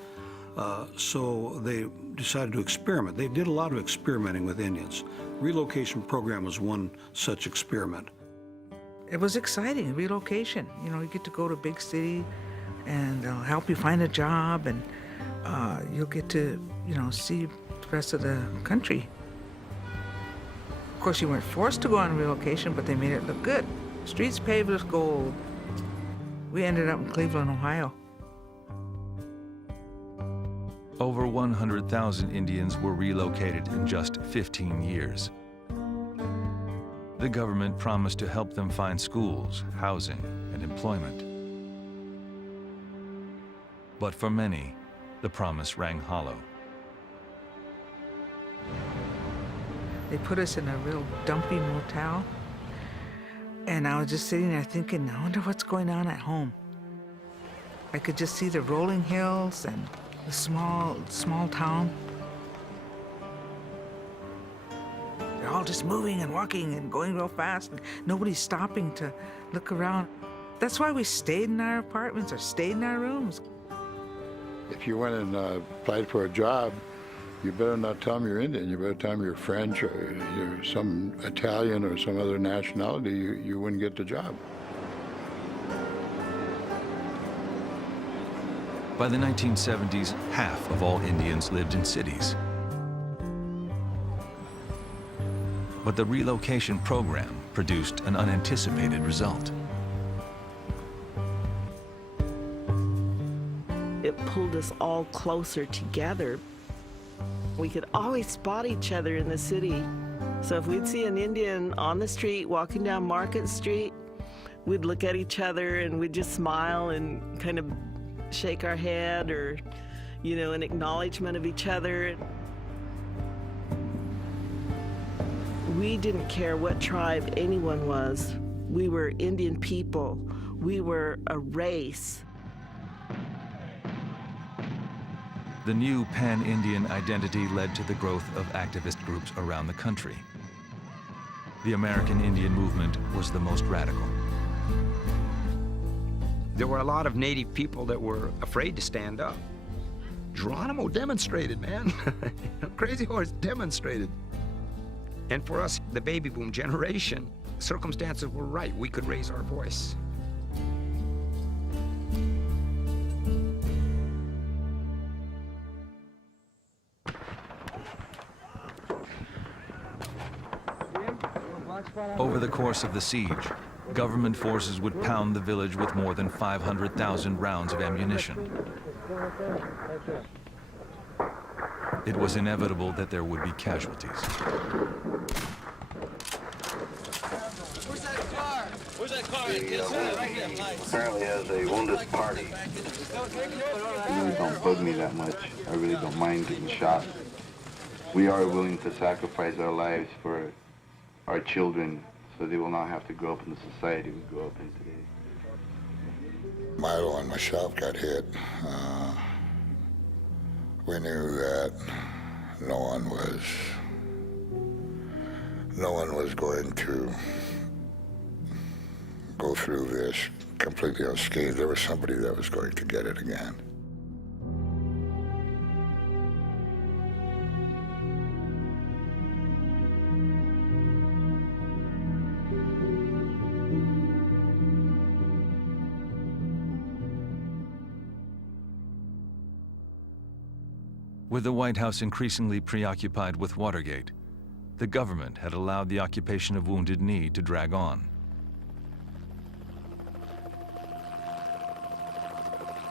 So they decided to experiment. They did a lot of experimenting with Indians. Relocation program was one such experiment. It was exciting, relocation. You know, you get to go to a big city and they'll help you find a job, and you'll get to, you know, see the rest of the country. Of course, you weren't forced to go on relocation, but they made it look good. Streets paved with gold. We ended up in Cleveland, Ohio. Over 100,000 Indians were relocated in just 15 years. The government promised to help them find schools, housing, and employment. But for many, the promise rang hollow. They put us in a real dumpy motel, and I was just sitting there thinking, I wonder what's going on at home. I could just see the rolling hills and the small town. They're all just moving and walking and going real fast, and nobody's stopping to look around. That's why we stayed in our apartments or stayed in our rooms. If you went and applied for a job, you better not tell them you're Indian. You better tell them you're French or you're some Italian or some other nationality. You wouldn't get the job. By the 1970s, half of all Indians lived in cities. But the relocation program produced an unanticipated result. It pulled us all closer together. We could always spot each other in the city. So if we'd see an Indian on the street, walking down Market Street, we'd look at each other and we'd just smile and kind of shake our head, or, you know, an acknowledgement of each other. We didn't care what tribe anyone was. We were Indian people. We were a race. The new pan-Indian identity led to the growth of activist groups around the country. The American Indian movement was the most radical. There were a lot of Native people that were afraid to stand up. Geronimo demonstrated, man. Crazy Horse demonstrated. And for us, the baby boom generation, circumstances were right. We could raise our voice. Over the course of the siege, government forces would pound the village with more than 500,000 rounds of ammunition. It was inevitable that there would be casualties. Where's that car? Where's that car? Apparently has a wounded party. It really don't bug me that much. I really don't mind getting shot. We are willing to sacrifice our lives for our children so they will not have to grow up in the society we grew up in today. Milo and myself got hit. We knew that no one was going to go through this completely unscathed. There was somebody that was going to get it again. With the White House increasingly preoccupied with Watergate, the government had allowed the occupation of Wounded Knee to drag on.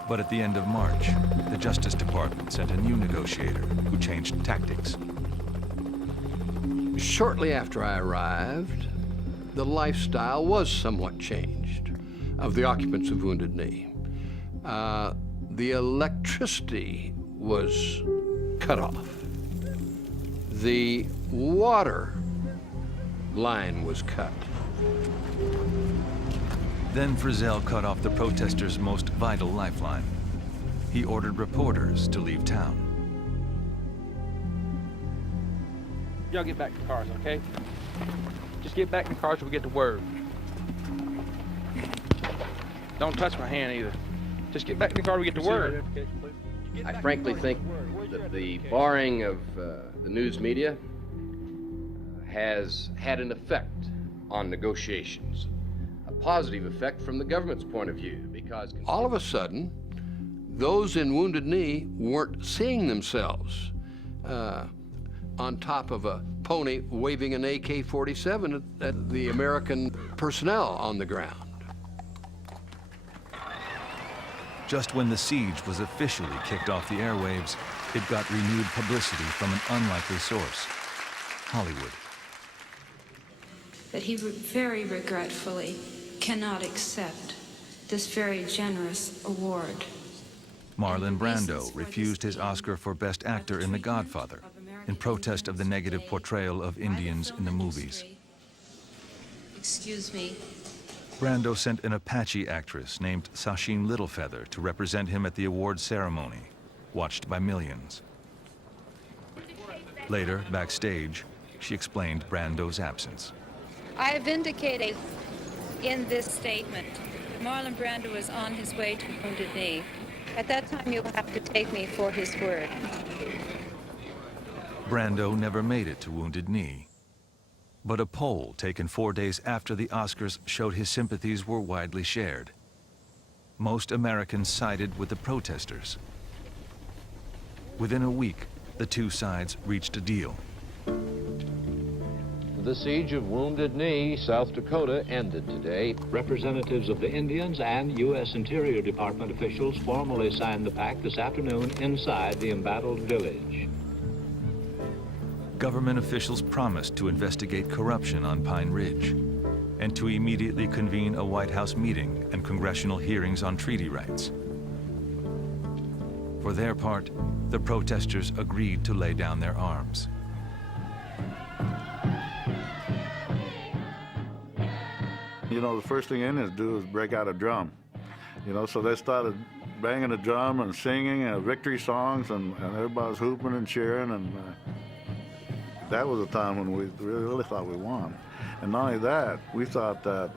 But at the end of March, the Justice Department sent a new negotiator who changed tactics. Shortly after I arrived, the lifestyle was somewhat changed of the occupants of Wounded Knee. The electricity was cut off. The water line was cut. Then Frizzell cut off the protesters' most vital lifeline. He ordered reporters to leave town. Y'all get back to the cars, okay? Just get back in the cars till we get to word. Don't touch my hand either. Just get back in the car till we get to word. I frankly think that the barring of the news media has had an effect on negotiations. A positive effect from the government's point of view, because all of a sudden, those in Wounded Knee weren't seeing themselves on top of a pony waving an AK-47 at the American personnel on the ground. Just when the siege was officially kicked off the airwaves, it got renewed publicity from an unlikely source, Hollywood. That he very regretfully cannot accept this very generous award. Marlon Brando refused his Oscar for Best Actor in The Godfather in protest of the negative portrayal of Indians in the movies. Excuse me. Brando sent an Apache actress named Sacheen Littlefeather to represent him at the award ceremony, watched by millions. Later, backstage, she explained Brando's absence. I have indicated in this statement that Marlon Brando was on his way to Wounded Knee. At that time, you'll have to take me for his word. Brando never made it to Wounded Knee. But a poll taken 4 days after the Oscars showed his sympathies were widely shared. Most Americans sided with the protesters. Within a week, the two sides reached a deal. The siege of Wounded Knee, South Dakota, ended today. Representatives of the Indians and U.S. Interior Department officials formally signed the pact this afternoon inside the embattled village. Government officials promised to investigate corruption on Pine Ridge and to immediately convene a White House meeting and congressional hearings on treaty rights. For their part, the protesters agreed to lay down their arms. You know, the first thing Indians do is break out a drum. You know, so they started banging the drum and singing victory songs, and everybody was hooping and cheering, and that was a time when we really thought we won. And not only that, we thought that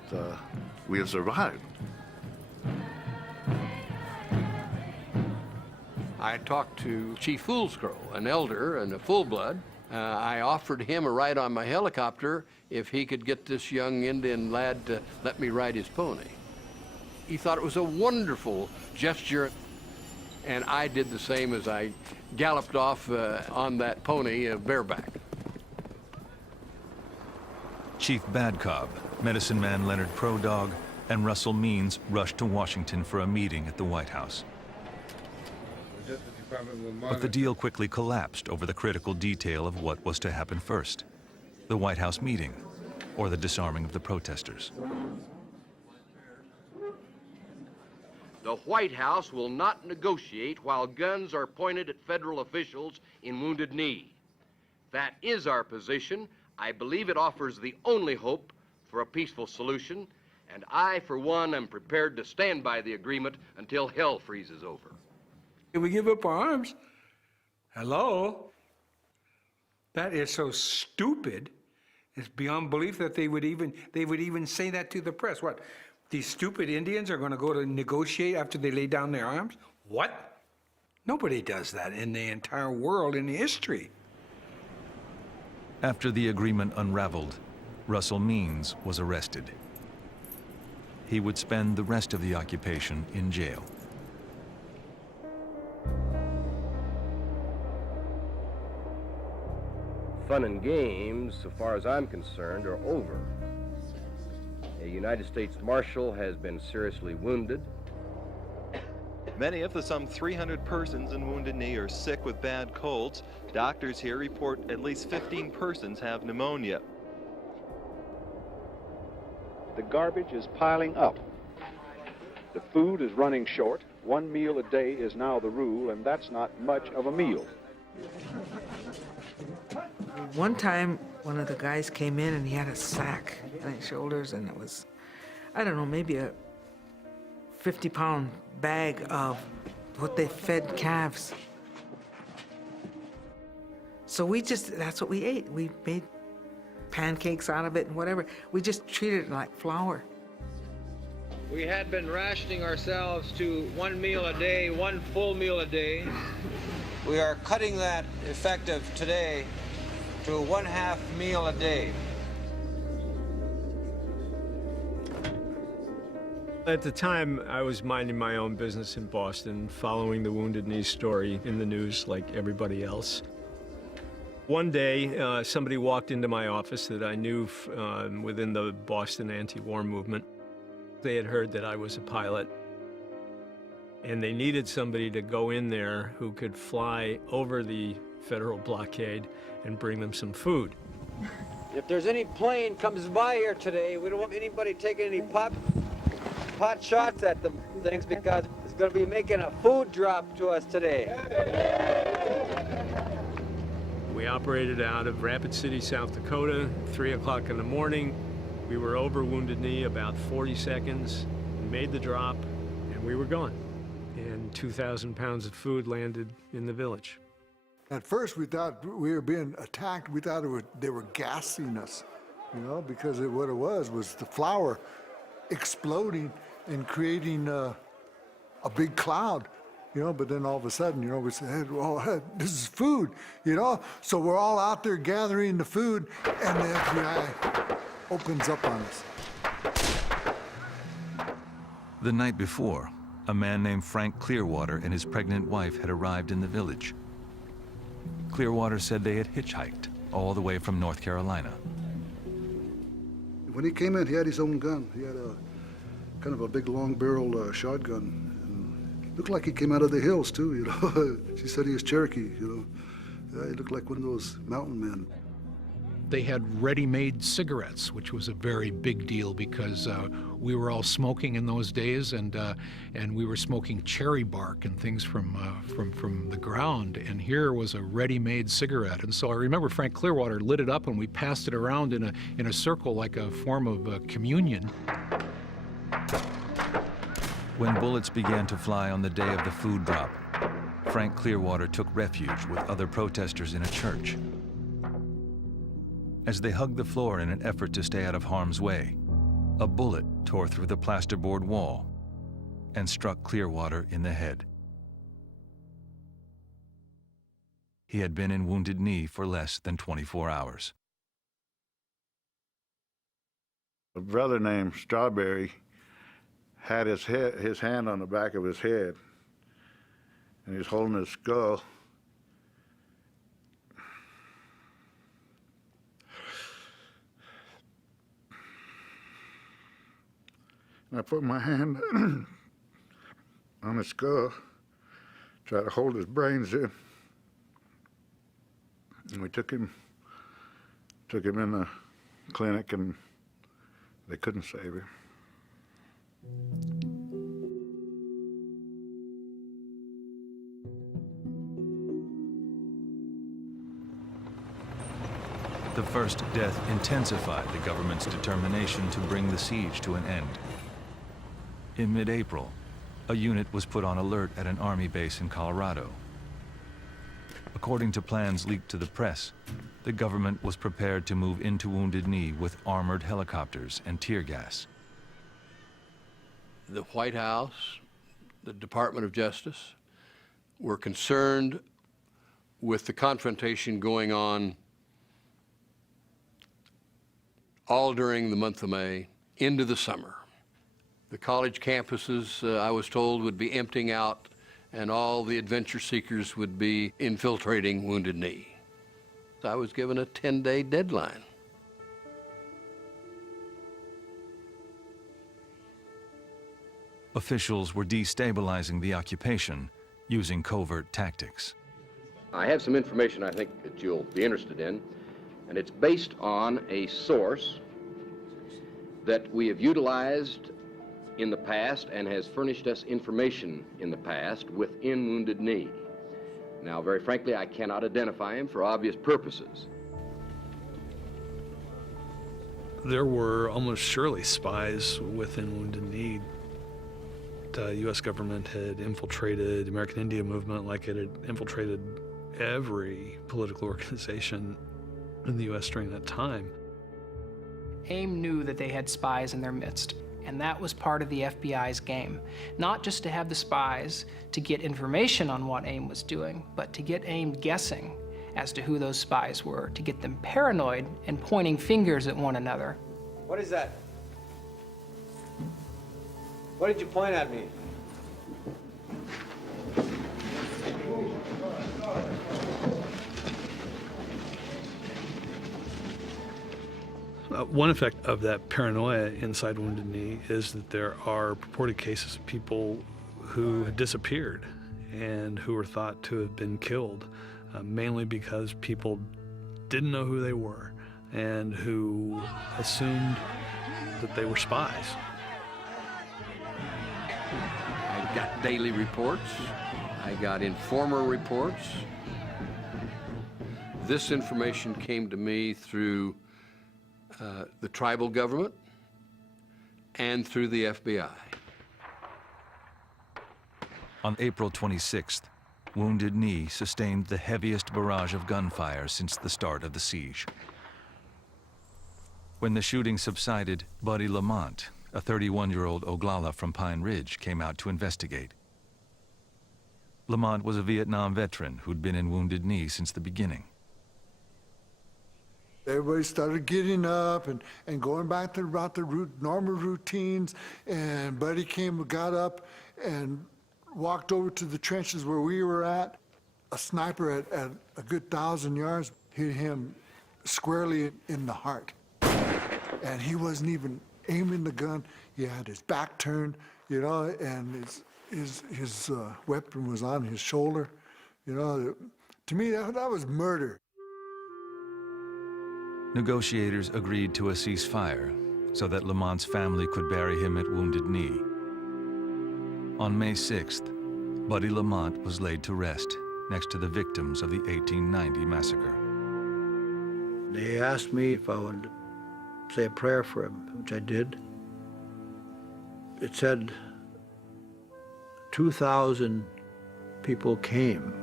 we had survived. I talked to Chief Foolscrow, an elder and a full-blood. I offered him a ride on my helicopter if he could get this young Indian lad to let me ride his pony. He thought it was a wonderful gesture, and I did the same as I galloped off on that pony bareback. Chief Badcobb, Medicine Man Leonard Prodog, and Russell Means rushed to Washington for a meeting at the White House. But the deal quickly collapsed over the critical detail of what was to happen first: the White House meeting or the disarming of the protesters. The White House will not negotiate while guns are pointed at federal officials in Wounded Knee. That is our position. I believe it offers the only hope for a peaceful solution, and I, for one, am prepared to stand by the agreement until hell freezes over. If we give up our arms, hello? That is so stupid. It's beyond belief that they would even say that to the press. What? These stupid Indians are going to go to negotiate after they lay down their arms? What? Nobody does that in the entire world in history. After the agreement unraveled, Russell Means was arrested. He would spend the rest of the occupation in jail. Fun and games, so far as I'm concerned, are over. A United States Marshal has been seriously wounded. Many of the some 300 persons in Wounded Knee are sick with bad colds. Doctors here report at least 15 persons have pneumonia. The garbage is piling up. The food is running short. 1 meal a day is now the rule, and that's not much of a meal. One time, one of the guys came in and he had a sack on his shoulders, and it was, I don't know, maybe a 50-pound bag of what they fed calves. So that's what we ate. We made pancakes out of it and whatever. We just treated it like flour. We had been rationing ourselves to 1 meal a day, 1 full meal a day. We are cutting that effective today to 1/2 meal a day. At the time, I was minding my own business in Boston, following the Wounded Knee story in the news like everybody else. One day, somebody walked into my office that I knew within the Boston anti-war movement. They had heard that I was a pilot, and they needed somebody to go in there who could fly over the federal blockade and bring them some food. If there's any plane comes by here today, we don't want anybody taking any pot shots at them things, because it's going to be making a food drop to us today. We operated out of Rapid City, South Dakota, 3 o'clock in the morning. We were over Wounded Knee about 40 seconds, made the drop, and we were gone. And 2,000 pounds of food landed in the village. At first, we thought we were being attacked. We thought they were gassing us, because what it was the flour exploding and creating a big cloud, but then all of a sudden, we said, well, this is food, So we're all out there gathering the food, and the FBI opens up on us. The night before, a man named Frank Clearwater and his pregnant wife had arrived in the village. Clearwater said they had hitchhiked all the way from North Carolina. When he came in, he had his own gun. He had a kind of a big long-barreled shotgun. And looked like he came out of the hills, too, She said he was Cherokee, Yeah, he looked like one of those mountain men. They had ready-made cigarettes, which was a very big deal because we were all smoking in those days, and we were smoking cherry bark and things from the ground. And here was a ready-made cigarette. And so I remember Frank Clearwater lit it up, and we passed it around in a circle like a form of communion. When bullets began to fly on the day of the food drop, Frank Clearwater took refuge with other protesters in a church. As they hugged the floor in an effort to stay out of harm's way, a bullet tore through the plasterboard wall and struck Clearwater in the head. He had been in Wounded Knee for less than 24 hours. A brother named Strawberry had his hand on the back of his head, and he was holding his skull. And I put my hand on his skull, tried to hold his brains in. And we took him in the clinic, and they couldn't save him. The first death intensified the government's determination to bring the siege to an end. In mid-April, a unit was put on alert at an Army base in Colorado. According to plans leaked to the press, the government was prepared to move into Wounded Knee with armored helicopters and tear gas. The White House, the Department of Justice, were concerned with the confrontation going on all during the month of May into the summer. The college campuses, I was told, would be emptying out, and all the adventure seekers would be infiltrating Wounded Knee. I was given a 10-day deadline. Officials were destabilizing the occupation using covert tactics. I have some information I think that you'll be interested in, and it's based on a source that we have utilized in the past and has furnished us information in the past within Wounded Knee. Now, very frankly, I cannot identify him for obvious purposes. There were almost surely spies within Wounded Knee. The U.S. government had infiltrated the American Indian movement like it had infiltrated every political organization in the U.S. during that time. AIM knew that they had spies in their midst, and that was part of the FBI's game. Not just to have the spies to get information on what AIM was doing, but to get AIM guessing as to who those spies were, to get them paranoid and pointing fingers at one another. What is that? What did you point at me? One effect of that paranoia inside Wounded Knee is that there are purported cases of people who had disappeared and who were thought to have been killed, mainly because people didn't know who they were and who assumed that they were spies. I got daily reports. I got informer reports. This information came to me through the tribal government and through the FBI. On April 26th, Wounded Knee sustained the heaviest barrage of gunfire since the start of the siege. When the shooting subsided, Buddy Lamont, a 31-year-old Oglala from Pine Ridge, came out to investigate. Lamont was a Vietnam veteran who'd been in Wounded Knee since the beginning. Everybody started getting up and going back to about the normal routines, and Buddy got up and walked over to the trenches where we were at. A sniper at a good 1,000 yards hit him squarely in the heart. And he wasn't even aiming the gun. He had his back turned, you know, and his weapon was on his shoulder. You know, to me, that was murder. Negotiators agreed to a ceasefire so that Lamont's family could bury him at Wounded Knee. On May 6th, Buddy Lamont was laid to rest next to the victims of the 1890 massacre. They asked me if I would say a prayer for him, which I did. It said 2,000 people came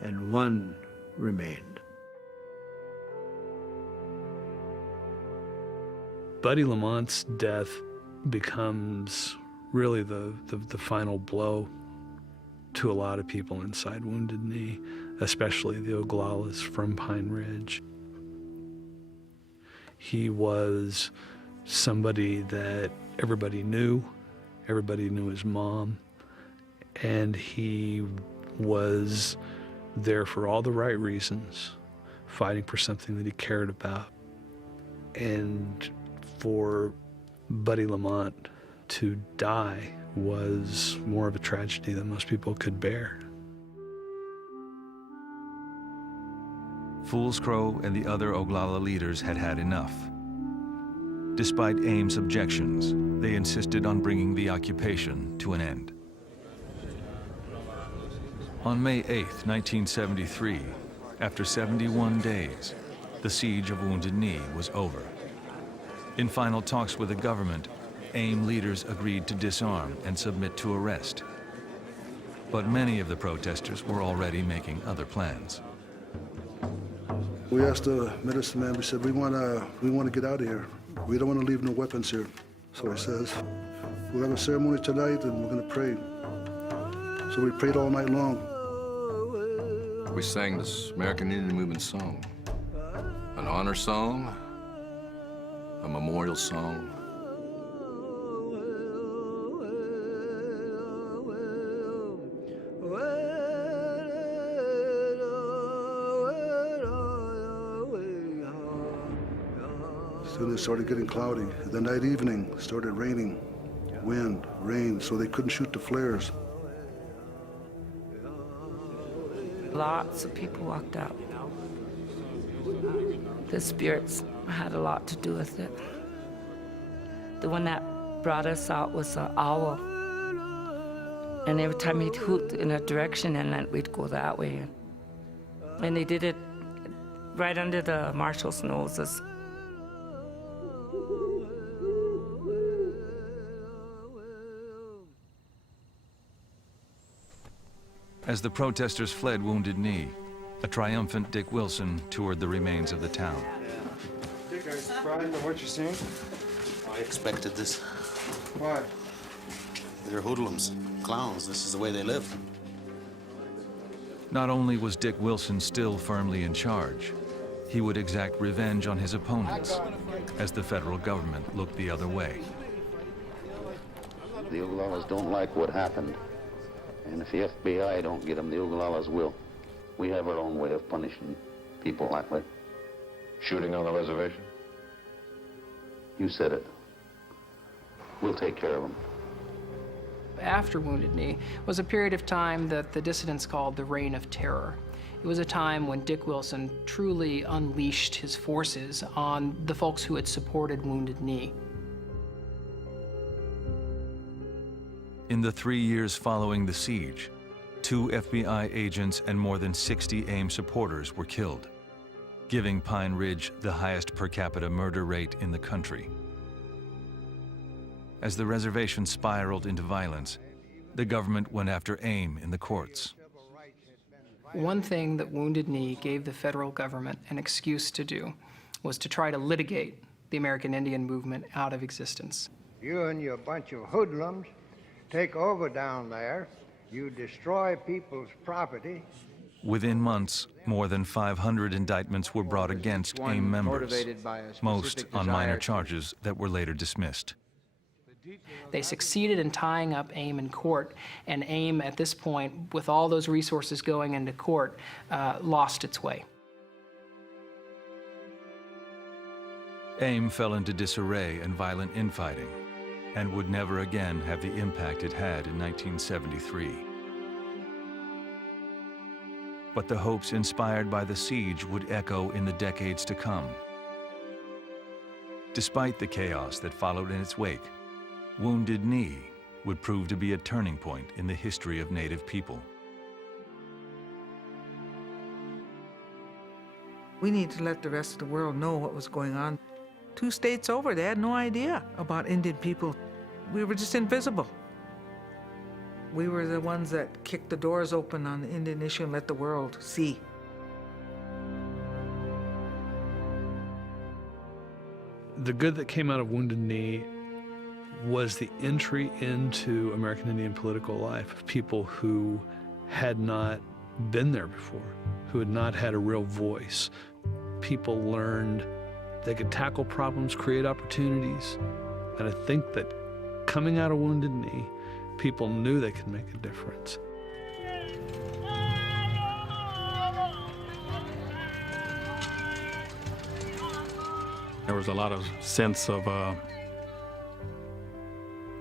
and one remained. Buddy Lamont's death becomes really the final blow to a lot of people inside Wounded Knee, especially the Oglalas from Pine Ridge. He was somebody that everybody knew his mom, and he was there for all the right reasons, fighting for something that he cared about. And for Buddy Lamont to die was more of a tragedy than most people could bear. Fool's Crow and the other Oglala leaders had had enough. Despite AIM's objections, they insisted on bringing the occupation to an end. On May 8, 1973, after 71 days, the siege of Wounded Knee was over. In final talks with the government, AIM leaders agreed to disarm and submit to arrest. But many of the protesters were already making other plans. We asked the medicine man, we said, we want to get out of here. We don't want to leave no weapons here. So he says, we'll have a ceremony tonight and we're going to pray. So we prayed all night long. We sang this American Indian Movement song. An honor song, a memorial song. Soon it started getting cloudy. The night evening started raining. Wind, rain, so they couldn't shoot the flares. Lots of people walked out. The spirits had a lot to do with it. The one that brought us out was an owl. And every time he'd hoot in a direction, and then we'd go that way. And they did it right under the marshals' noses. As the protesters fled Wounded Knee, a triumphant Dick Wilson toured the remains of the town. Dick, are you surprised at what you're seeing? I expected this. Why? They're hoodlums, clowns. This is the way they live. Not only was Dick Wilson still firmly in charge, he would exact revenge on his opponents as the federal government looked the other way. The Oglalas don't like what happened. And if the FBI don't get them, the Oglalas will. We have our own way of punishing people that way. Shooting on the reservation? You said it. We'll take care of them. After Wounded Knee was a period of time that the dissidents called the Reign of Terror. It was a time when Dick Wilson truly unleashed his forces on the folks who had supported Wounded Knee. In the 3 years following the siege, 2 FBI agents and more than 60 AIM supporters were killed, giving Pine Ridge the highest per capita murder rate in the country. As the reservation spiraled into violence, the government went after AIM in the courts. One thing that Wounded Knee gave the federal government an excuse to do was to try to litigate the American Indian movement out of existence. You and your bunch of hoodlums take over down there, you destroy people's property. Within months, more than 500 indictments were brought against AIM members, most on minor charges that were later dismissed. They succeeded in tying up AIM in court, and AIM at this point, with all those resources going into court, lost its way. AIM fell into disarray and violent infighting, and would never again have the impact it had in 1973. But the hopes inspired by the siege would echo in the decades to come. Despite the chaos that followed in its wake, Wounded Knee would prove to be a turning point in the history of Native people. We need to let the rest of the world know what was going on. 2 states over, they had no idea about Indian people. We were just invisible. We were the ones that kicked the doors open on the Indian issue and let the world see. The good that came out of Wounded Knee was the entry into American Indian political life of people who had not been there before, who had not had a real voice. People learned they could tackle problems, create opportunities, and I think that coming out of Wounded Knee, people knew they could make a difference. There was a lot of sense of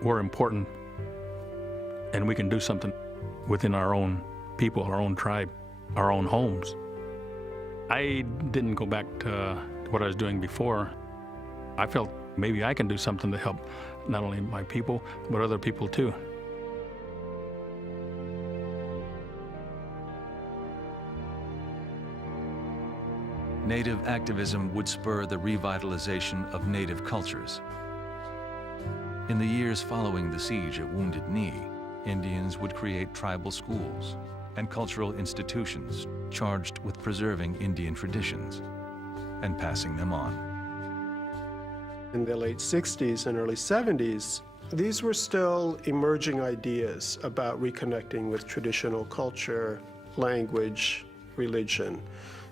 we're important and we can do something within our own people, our own tribe, our own homes. I didn't go back to what I was doing before. I felt maybe I can do something to help not only my people, but other people too. Native activism would spur the revitalization of native cultures. In the years following the siege at Wounded Knee, Indians would create tribal schools and cultural institutions charged with preserving Indian traditions and passing them on. In the late 60s and early 70s, these were still emerging ideas about reconnecting with traditional culture, language, religion.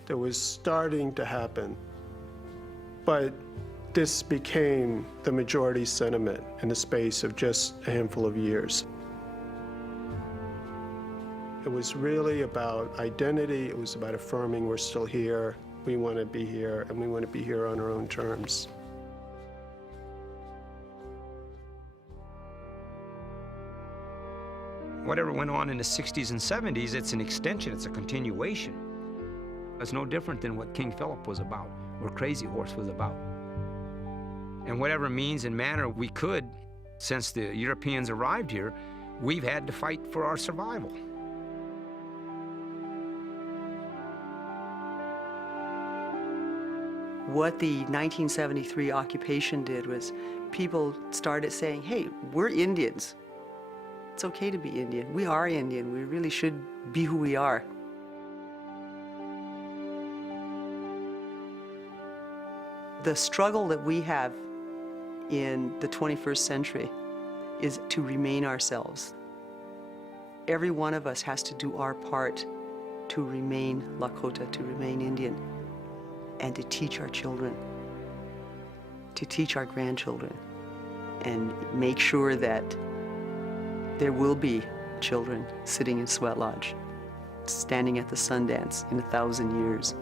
That was starting to happen. But this became the majority sentiment in the space of just a handful of years. It was really about identity. It was about affirming we're still here, we want to be here, and we want to be here on our own terms. Whatever went on in the 60s and 70s, it's an extension, it's a continuation. It's no different than what King Philip was about, or Crazy Horse was about. And whatever means and manner we could, since the Europeans arrived here, we've had to fight for our survival. What the 1973 occupation did was people started saying, hey, we're Indians. It's okay to be Indian. We are Indian. We really should be who we are. The struggle that we have in the 21st century is to remain ourselves. Every one of us has to do our part to remain Lakota, to remain Indian, and to teach our children, to teach our grandchildren, and make sure that there will be children sitting in Sweat Lodge, standing at the Sundance in 1,000 years.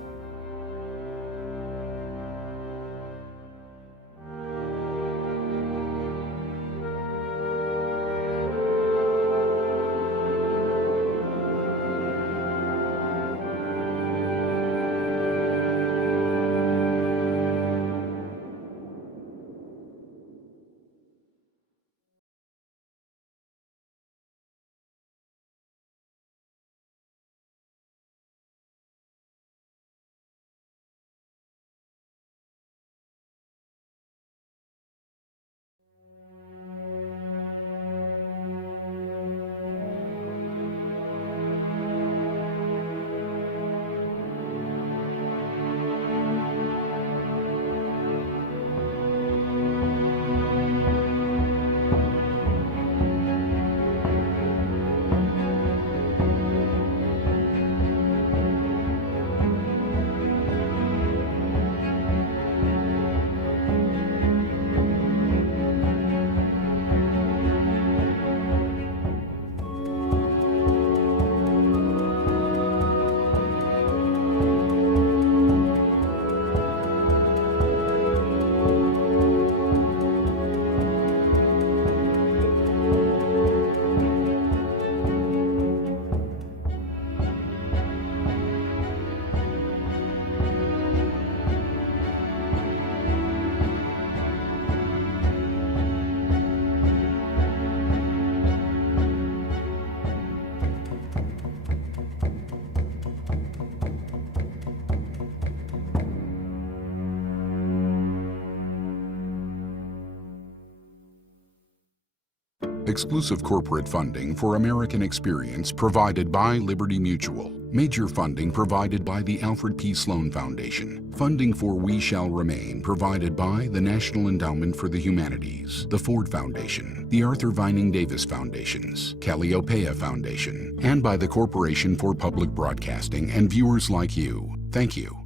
Exclusive corporate funding for American Experience provided by Liberty Mutual. Major funding provided by the Alfred P. Sloan Foundation. Funding for We Shall Remain provided by the National Endowment for the Humanities, the Ford Foundation, the Arthur Vining Davis Foundations, Calliopeia Foundation, and by the Corporation for Public Broadcasting and viewers like you. Thank you.